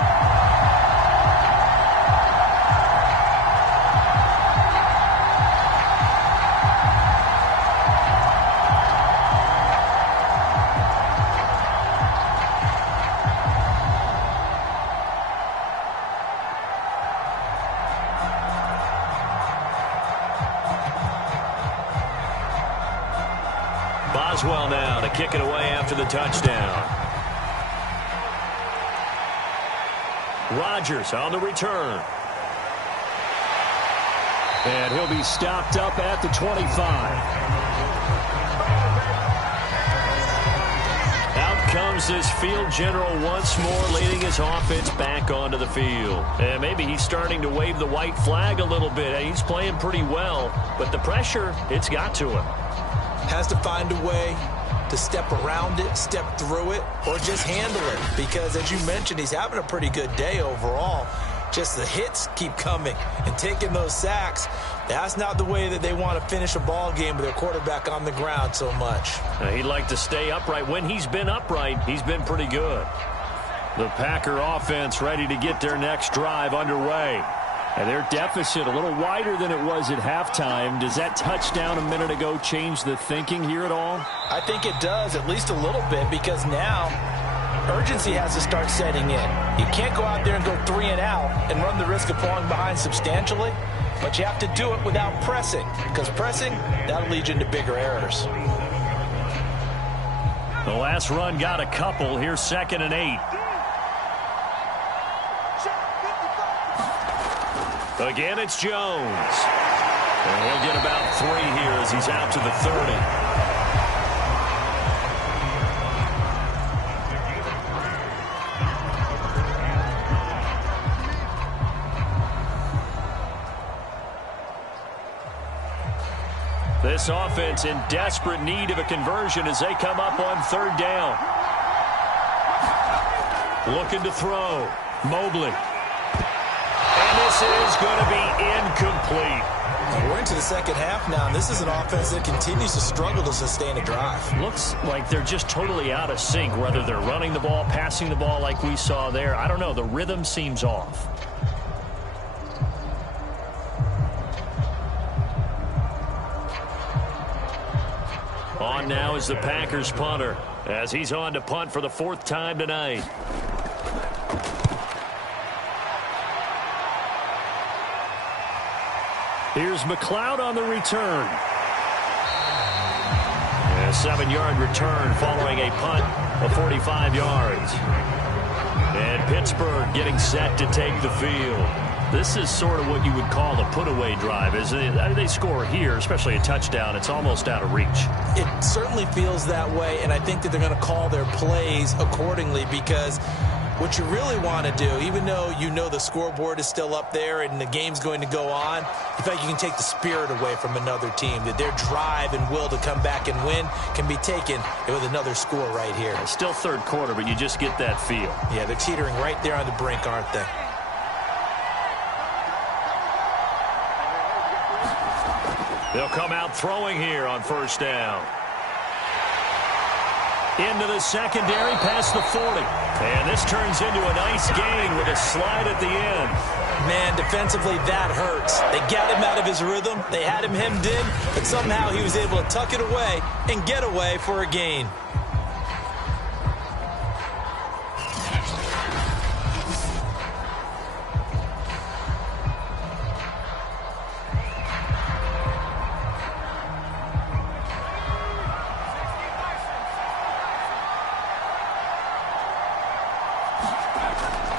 Boswell now to kick it away after the touchdown. Rodgers on the return. And he'll be stopped up at the 25. Out comes this field general once more, leading his offense back onto the field. And maybe he's starting to wave the white flag a little bit. He's playing pretty well, but the pressure, it's got to him. Has to find a way to step around it, step through it, or just handle it. Because, as you mentioned, he's having a pretty good day overall. Just the hits keep coming and taking those sacks. That's not the way that they want to finish a ball game with their quarterback on the ground so much. He'd like to stay upright. When he's been upright, he's been pretty good. The Packer offense ready to get their next drive underway. And their deficit a little wider than it was at halftime. Does that touchdown a minute ago change the thinking here at all? I think it does, at least a little bit, because now urgency has to start setting in. You can't go out there and go 3 and out and run the risk of falling behind substantially, but you have to do it without pressing, because pressing, that'll lead you into bigger errors. The last run got a couple. Here's 2nd and 8. Again, it's Jones. And he'll get about 3 here as he's out to the 30. This offense in desperate need of a conversion as they come up on 3rd down. Looking to throw. Mobley. And this is going to be incomplete. We're into the second half now, and this is an offense that continues to struggle to sustain a drive. Looks like they're just totally out of sync, whether they're running the ball, passing the ball like we saw there. I don't know. The rhythm seems off. On now is the Packers punter as he's on to punt for the 4th time tonight. Here's McLeod on the return. A 7-yard return following a punt of 45 yards. And Pittsburgh getting set to take the field. This is sort of what you would call a put-away drive. They score here, especially a touchdown. It's almost out of reach. It certainly feels that way, and I think that they're going to call their plays accordingly, because what you really want to do, even though you know the scoreboard is still up there and the game's going to go on, in fact, you can take the spirit away from another team, that their drive and will to come back and win can be taken with another score right here. It's still 3rd quarter, but you just get that feel. Yeah, they're teetering right there on the brink, aren't they? They'll come out throwing here on first down. Into the secondary, past the 40. And this turns into a nice gain with a slide at the end. Man, defensively, that hurts. They got him out of his rhythm. They had him hemmed in, but somehow he was able to tuck it away and get away for a gain.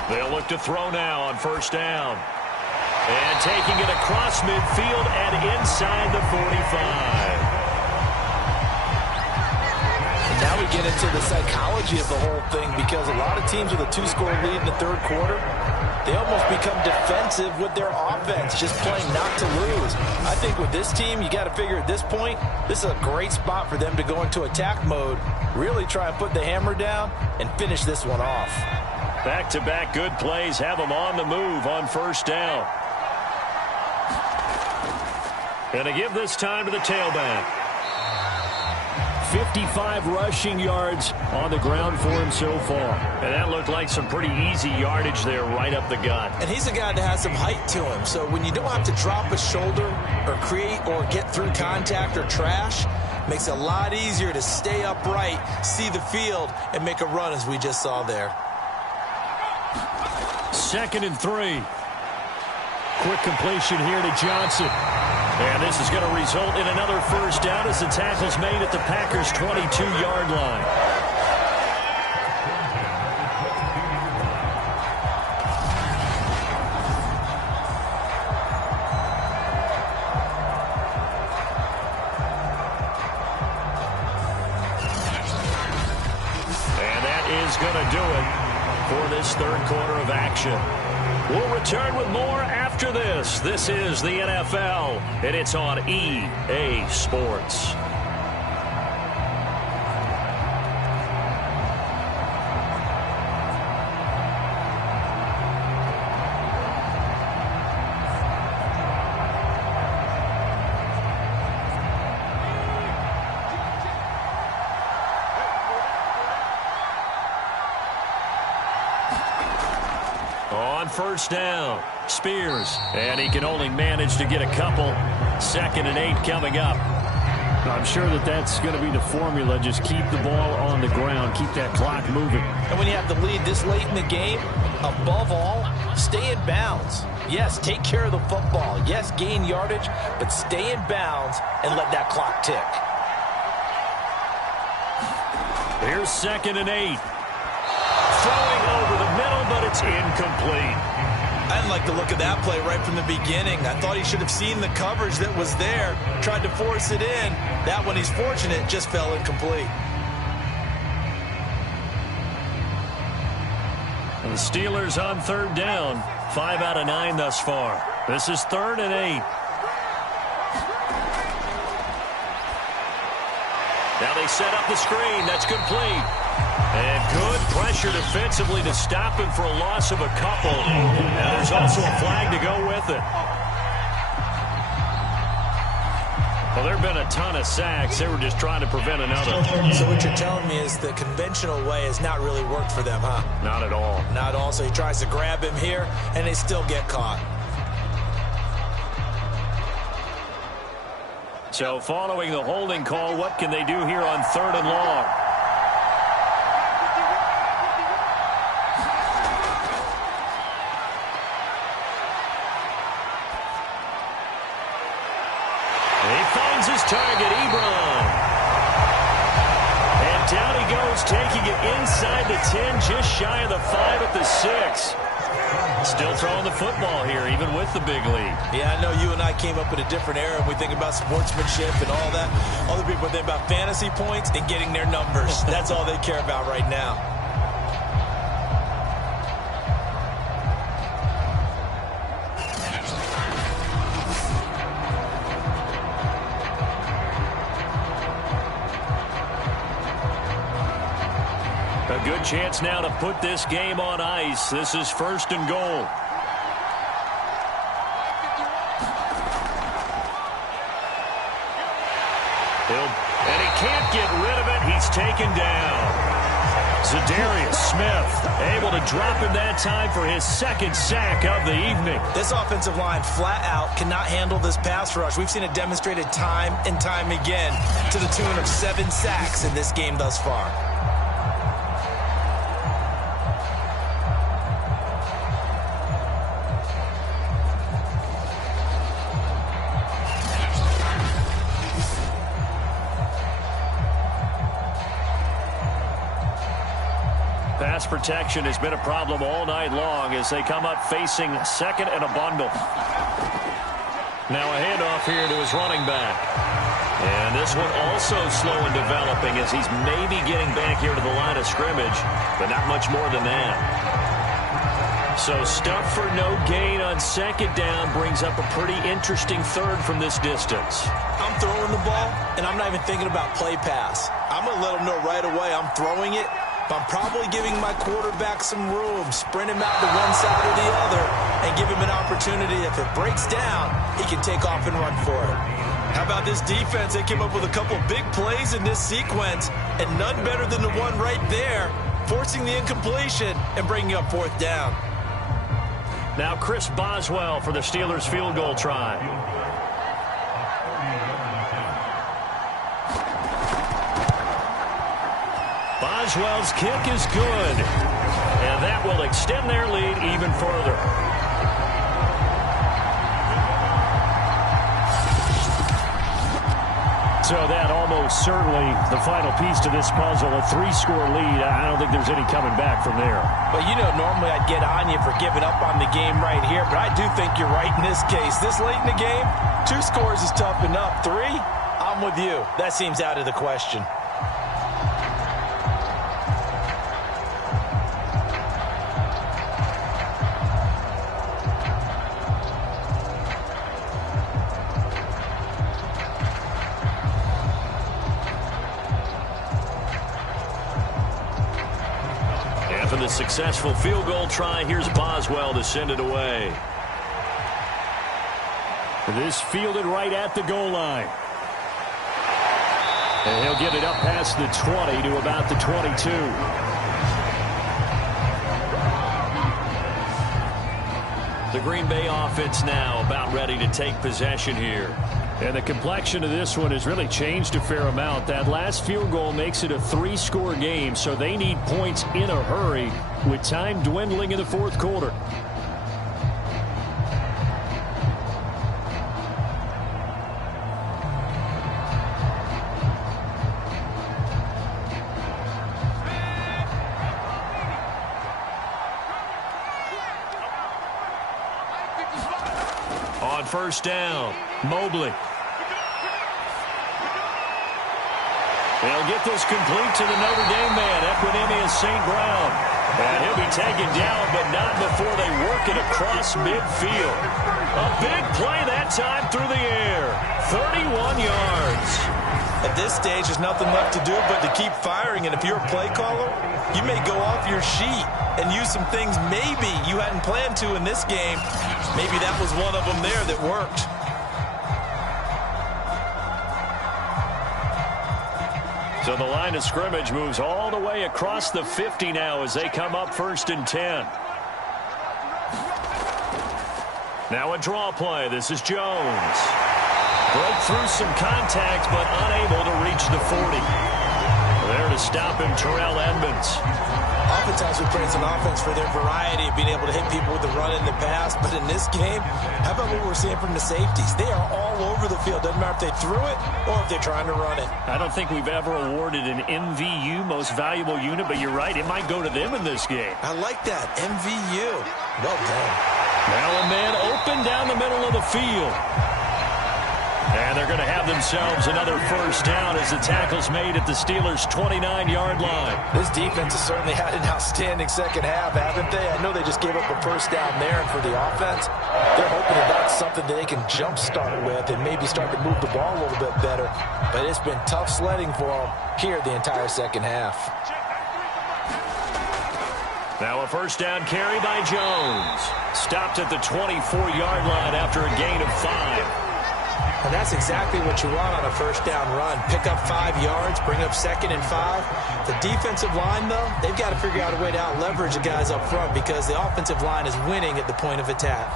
They'll look to throw now on first down. And taking it across midfield and inside the 45. And now we get into the psychology of the whole thing, because a lot of teams with a 2-score lead in the third quarter, they almost become defensive with their offense, just playing not to lose. I think with this team, you got to figure at this point, this is a great spot for them to go into attack mode, really try and put the hammer down and finish this one off. Back-to-back good plays have them on the move on first down. And to give this time to the tailback. 55 rushing yards on the ground for him so far. And that looked like some pretty easy yardage there right up the gut. And he's a guy that has some height to him, so when you don't have to drop a shoulder or create or get through contact or trash, makes it a lot easier to stay upright, see the field, and make a run as we just saw there. 2nd and 3. Quick completion here to Johnson. And this is going to result in another first down as the tackle's made at the Packers' 22-yard line. And that is going to do it for this third quarter of action. We'll return with more after this. This is the NFL, and it's on EA Sports. On first down, Spears, and he can only manage to get a couple. 2nd and 8 coming up. I'm sure that that's going to be the formula. Just keep the ball on the ground, keep that clock moving. And when you have the lead this late in the game, above all, stay in bounds. Yes, take care of the football. Yes, gain yardage, but stay in bounds and let that clock tick. Here's 2nd and 8. Throwing over the middle, but it's incomplete. I didn't like the look of that play right from the beginning. I thought he should have seen the coverage that was there, tried to force it in. That one, he's fortunate, just fell incomplete. And the Steelers on third down. 5 out of 9 thus far. This is 3rd and 8. Now they set up the screen. That's complete. And good pressure defensively to stop him for a loss of a couple. And there's also a flag to go with it. Well, there have been a ton of sacks. They were just trying to prevent another. So what you're telling me is the conventional way has not really worked for them, huh? Not at all. Not at all. So he tries to grab him here, and they still get caught. So following the holding call, what can they do here on 3rd and long? He finds his target, Ebron. And down he goes, taking it inside the 10, just shy of the 5 at the 6. Still throwing the football here, even with the big lead. Yeah, I know you and I came up in a different era, and we think about sportsmanship and all that. Other people think about fantasy points and getting their numbers. That's all they care about right now. A good chance now to put this game on ice. This is 1st and goal. And he can't get rid of it. He's taken down. Za'Darius Smith able to drop him that time for his second sack of the evening. This offensive line flat out cannot handle this pass rush. We've seen it demonstrated time and time again to the tune of 7 sacks in this game thus far. Pass protection has been a problem all night long as they come up facing second and a bundle. Now a handoff here to his running back. And this one also slow in developing as he's maybe getting back here to the line of scrimmage, but not much more than that. So stuff for no gain on second down brings up a pretty interesting third from this distance. I'm throwing the ball, and I'm not even thinking about play pass. I'm going to let him know right away I'm throwing it. But I'm probably giving my quarterback some room, sprint him out to one side or the other, and give him an opportunity. If it breaks down, he can take off and run for it. How about this defense? They came up with a couple big plays in this sequence, and none better than the one right there, forcing the incompletion and bringing up 4th down. Now Chris Boswell for the Steelers field goal try. Boswell's kick is good, and that will extend their lead even further. So that almost certainly the final piece to this puzzle, a 3-score lead. I don't think there's any coming back from there. But, you know, normally I'd get on you for giving up on the game right here, but I do think you're right in this case. This late in the game, 2 scores is tough enough. 3, I'm with you. That seems out of the question. For the successful field goal try, here's Boswell to send it away. This fielded right at the goal line. And he'll get it up past the 20 to about the 22. The Green Bay offense now about ready to take possession here. And the complexion of this one has really changed a fair amount. That last field goal makes it a 3-score game, so they need points in a hurry with time dwindling in the 4th quarter. On 1st down, Mobley. They'll get this complete to the Notre Dame man, Equinemius St. Brown. And he'll be taken down, but not before they work it across midfield. A big play that time through the air. 31 yards. At this stage, there's nothing left to do but to keep firing. And if you're a play caller, you may go off your sheet and use some things maybe you hadn't planned to in this game. Maybe that was one of them there that worked. So the line of scrimmage moves all the way across the 50 now as they come up 1st and 10. Now a draw play. This is Jones. Broke through some contact, but unable to reach the 40. There to stop him, Terrell Edmonds. Oftentimes we praise an offense for their variety of being able to hit people with the run in the pass, but in this game, how about what we're seeing from the safeties? They are all over the field. Doesn't matter if they threw it or if they're trying to run it. I don't think we've ever awarded an MVU, most valuable unit, but you're right, it might go to them in this game. I like that, MVU. Well done. Now a man open down the middle of the field. And they're going to have themselves another 1st down as the tackle's made at the Steelers' 29-yard line. This defense has certainly had an outstanding second half, haven't they? I know they just gave up a 1st down there, and for the offense, they're hoping that that's something that they can jumpstart with and maybe start to move the ball a little bit better. But it's been tough sledding for them here the entire second half. Now a 1st down carry by Jones. Stopped at the 24-yard line after a gain of 5. And that's exactly what you want on a first down run. Pick up 5 yards, bring up 2nd and 5. The defensive line, though, they've got to figure out a way to out-leverage the guys up front because the offensive line is winning at the point of attack.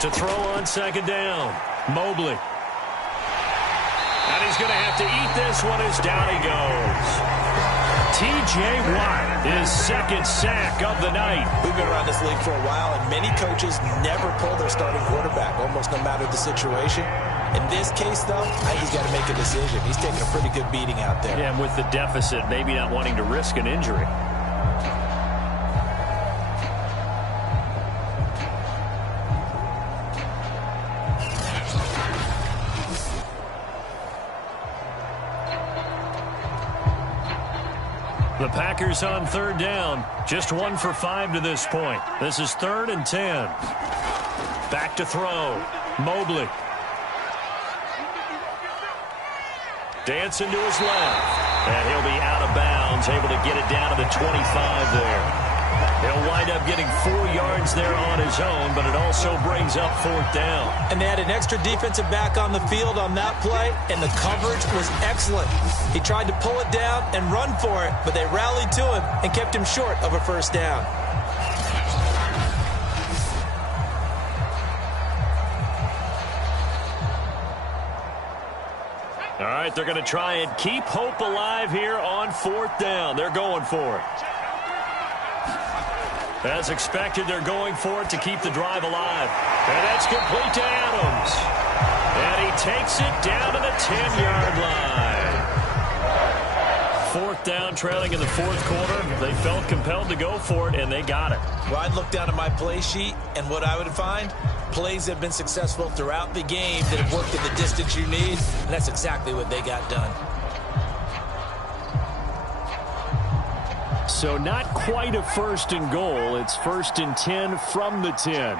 To throw on 2nd down, Mobley. And he's going to have to eat this one as down he goes. T.J. Watt, his 2nd sack of the night. We've been around this league for a while, and many coaches never pull their starting quarterback, almost no matter the situation. In this case, though, I think he's got to make a decision. He's taking a pretty good beating out there. Yeah, and with the deficit, maybe not wanting to risk an injury. The Packers on 3rd down. Just 1 for 5 to this point. This is 3rd and 10. Back to throw. Mobley. Dancing to his left. And he'll be out of bounds, able to get it down to the 25 there. He'll wind up getting 4 yards there on his own, but it also brings up 4th down. And they had an extra defensive back on the field on that play, and the coverage was excellent. He tried to pull it down and run for it, but they rallied to him and kept him short of a first down. All right, they're going to try and keep hope alive here on 4th down. They're going for it. As expected, they're going for it to keep the drive alive. And that's complete to Adams. And he takes it down to the 10-yard line. 4th down, trailing in the 4th quarter. They felt compelled to go for it, and they got it. Well, I'd look down at my play sheet, and what I would find, plays that have been successful throughout the game that have worked at the distance you need, and that's exactly what they got done. So not quite a 1st and goal. It's 1st and 10 from the 10.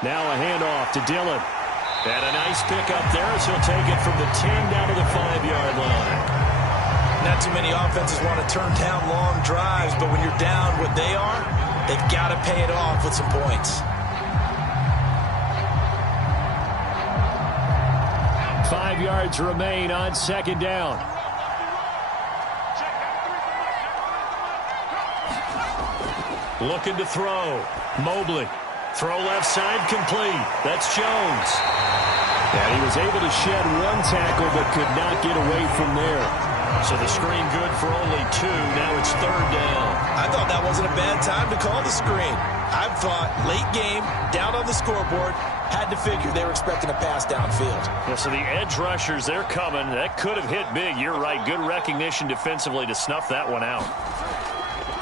Now a handoff to Dillon. And a nice pickup there as he'll take it from the 10 down to the 5-yard line. Not too many offenses want to turn down long drives, but when you're down what they are, they've got to pay it off with some points. 5 yards remain on 2nd down. Looking to throw. Mobley. Throw left side complete. That's Jones. And he was able to shed 1 tackle but could not get away from there. So the screen good for only 2. Now it's 3rd down. I thought that wasn't a bad time to call the screen. I thought late game, down on the scoreboard, had to figure they were expecting a pass downfield. Yeah, so the edge rushers, they're coming. That could have hit big. You're right. Good recognition defensively to snuff that one out.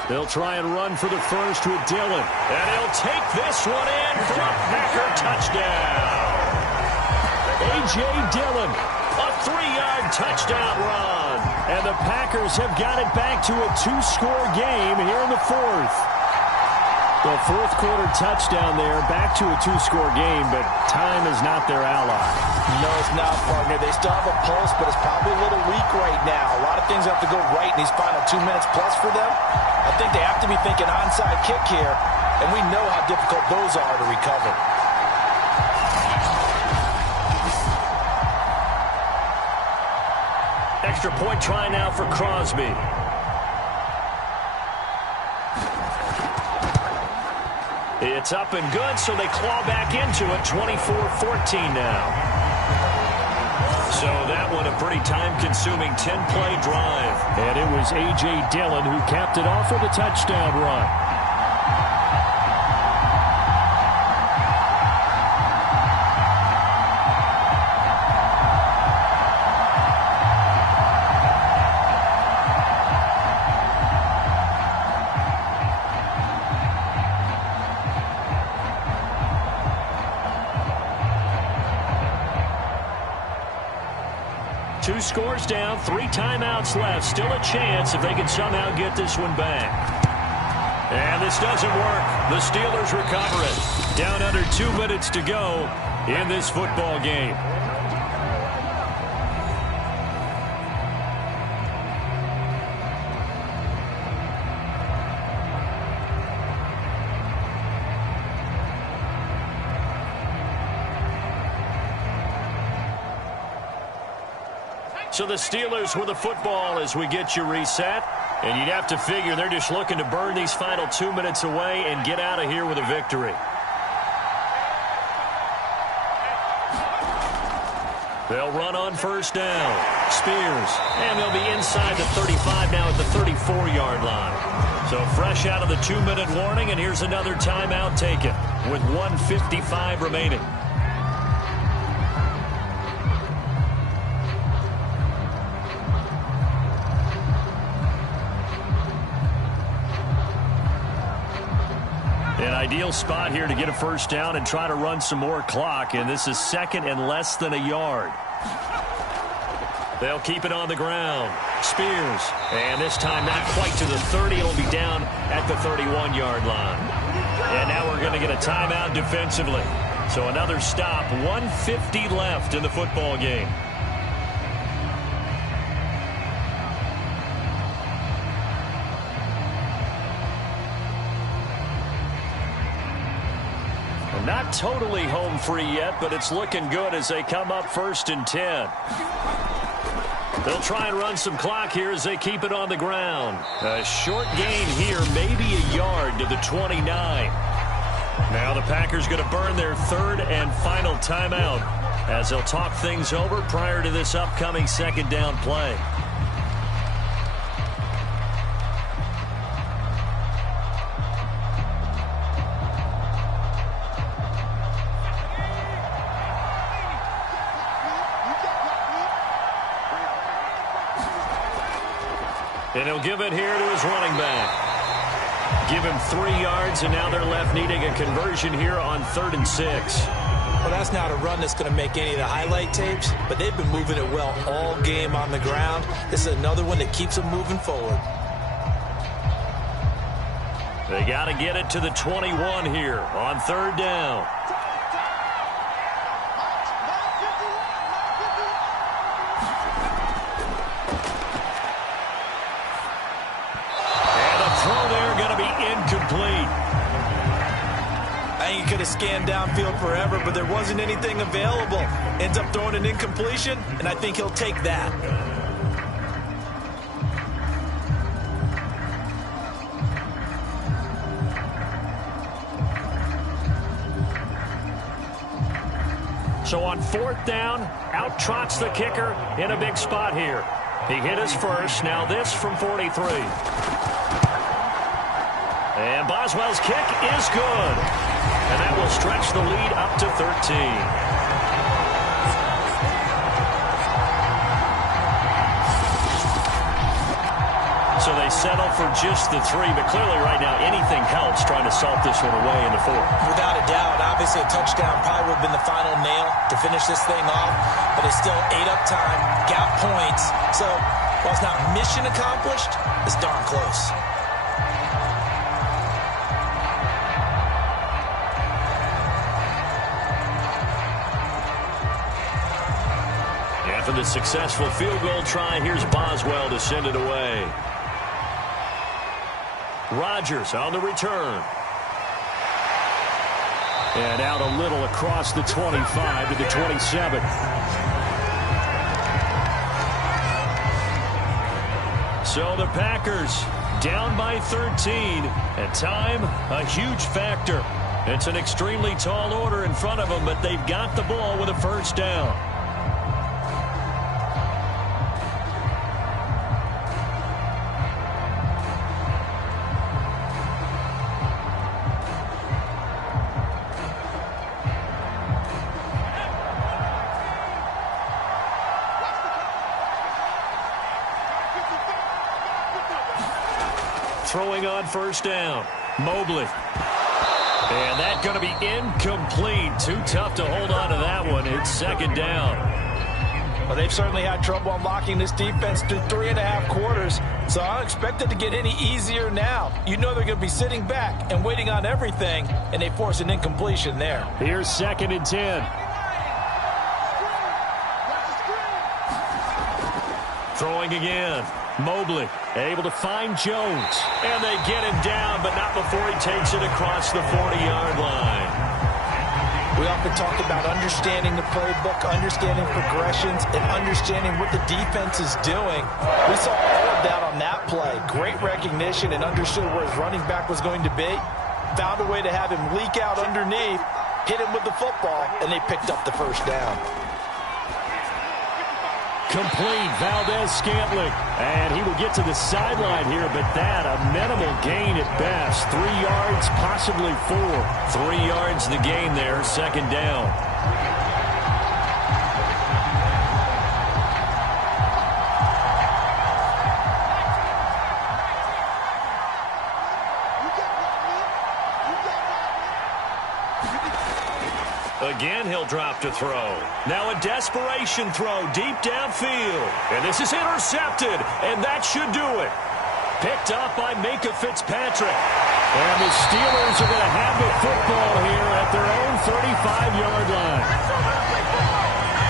They'll try and run for the first with Dillon. And he'll take this one in for a Packer touchdown. A.J. Dillon, a 3-yard touchdown run. And the Packers have got it back to a 2-score game here in the 4th. The 4th quarter touchdown there, back to a 2-score game, but time is not their ally. No, it's not, partner. They still have a pulse, but it's probably a little weak right now. A lot of things have to go right in these final 2 minutes plus for them. I think they have to be thinking onside kick here, and we know how difficult those are to recover. Extra point try now for Crosby. It's up and good, so they claw back into it. 24-14 now. So that one a pretty time-consuming 10-play drive. And it was A.J. Dillon who capped it off with a touchdown run. Two scores down, 3 timeouts left. Still a chance if they can somehow get this one back. And this doesn't work. The Steelers recover it. Down under 2 minutes to go in this football game. So the Steelers with the football as we get you reset. And you'd have to figure they're just looking to burn these final 2 minutes away and get out of here with a victory. They'll run on first down. Spears. And they'll be inside the 35 now at the 34-yard line. So fresh out of the 2-minute warning, and here's another timeout taken with 1:55 remaining. An ideal spot here to get a first down and try to run some more clock, and this is second and less than a yard. They'll keep it on the ground. Spears, and this time not quite to the 30. It'll be down at the 31-yard line. And now we're going to get a timeout defensively. So another stop, 1:50 left in the football game. Not totally home free yet, but it's looking good as they come up 1st and 10. They'll try and run some clock here as they keep it on the ground. A short gain here, maybe a yard to the 29. Now the Packers going to burn their 3rd and final timeout as they'll talk things over prior to this upcoming 2nd down play. And he'll give it here to his running back. Give him 3 yards, and now they're left needing a conversion here on 3rd and 6. Well, that's not a run that's going to make any of the highlight tapes, but they've been moving it well all game on the ground. This is another one that keeps them moving forward. They got to get it to the 21 here on 3rd down. Incomplete. I think he could have scanned downfield forever, but there wasn't anything available. Ends up throwing an incompletion, and I think he'll take that. So on 4th down, out trots the kicker in a big spot here. He hit his first. Now this from 43. And Boswell's kick is good. And that will stretch the lead up to 13. So they settle for just the 3, but clearly right now anything helps trying to salt this one away in the 4th. Without a doubt, obviously a touchdown probably would have been the final nail to finish this thing off, but it's still ate up time, got points. So while it's not mission accomplished, it's darn close. For the successful field goal try, here's Boswell to send it away. Rodgers on the return. And out a little across the 25 to the 27. So the Packers down by 13. And time, a huge factor. It's an extremely tall order in front of them, but they've got the ball with a first down. Throwing on first down, Mobley. And that's going to be incomplete. Too tough to hold on to that one. It's 2nd down. Well, they've certainly had trouble unlocking this defense through 3.5 quarters, so I don't expect it to get any easier now. You know they're going to be sitting back and waiting on everything, and they force an incompletion there. Here's 2nd and 10. Throwing again. Mobley able to find Jones. And they get him down, but not before he takes it across the 40-yard line. We We often talk about understanding the playbook, understanding progressions, and understanding what the defense is doing. We saw all of that on that play. Great recognition and understood where his running back was going to be. Found a way to have him leak out underneath, hit him with the football, and they picked up the first down. Complete, Valdez-Scantling. And he will get to the sideline here, but that a minimal gain at best. 3 yards, possibly 4. 3 yards the gain there, second down. Again, he'll drop to throw. Now a desperation throw deep downfield. And this is intercepted, and that should do it. Picked up by Minka Fitzpatrick. And the Steelers are going to have the football here at their own 35-yard line.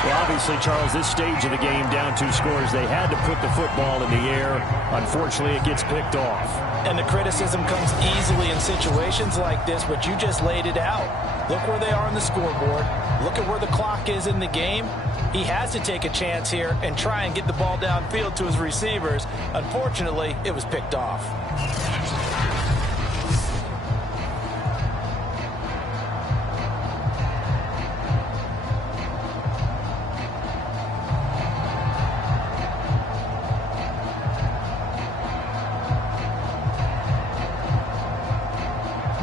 Well, obviously, Charles, this stage of the game, down 2 scores, they had to put the football in the air. Unfortunately, it gets picked off. And the criticism comes easily in situations like this, but you just laid it out. Look where they are on the scoreboard. Look at where the clock is in the game. He has to take a chance here and try and get the ball downfield to his receivers. Unfortunately, it was picked off.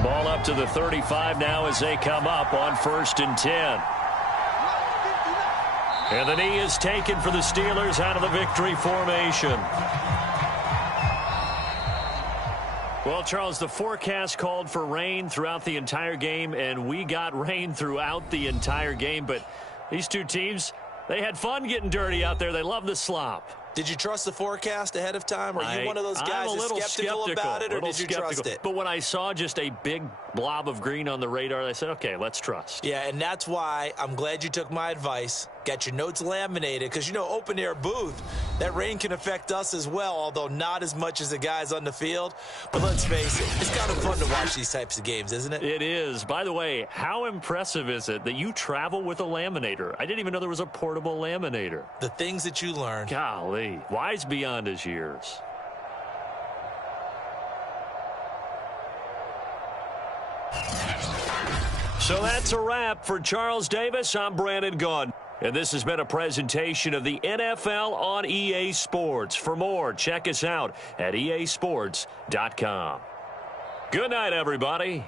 Ball up to the 35 now as they come up on 1st and 10. And the knee is taken for the Steelers out of the victory formation. Well, Charles, the forecast called for rain throughout the entire game, and we got rain throughout the entire game. But these two teams, they had fun getting dirty out there. They love the slop. Did you trust the forecast ahead of time? Are you one of those guys that's skeptical about it, or did you trust it? But when I saw just a big blob of green on the radar, I said, okay, let's trust. Yeah, and that's why I'm glad you took my advice. Got your notes laminated, because, you know, open-air booth, that rain can affect us as well, although not as much as the guys on the field. But let's face it, it's kind of fun to watch these types of games, isn't it? It is. By the way, how impressive is it that you travel with a laminator? I didn't even know there was a portable laminator. The things that you learn. Golly, wise beyond his years. So that's a wrap for Charles Davis. I'm Brandon Gaudin. And this has been a presentation of the NFL on EA Sports. For more, check us out at easports.com. Good night, everybody.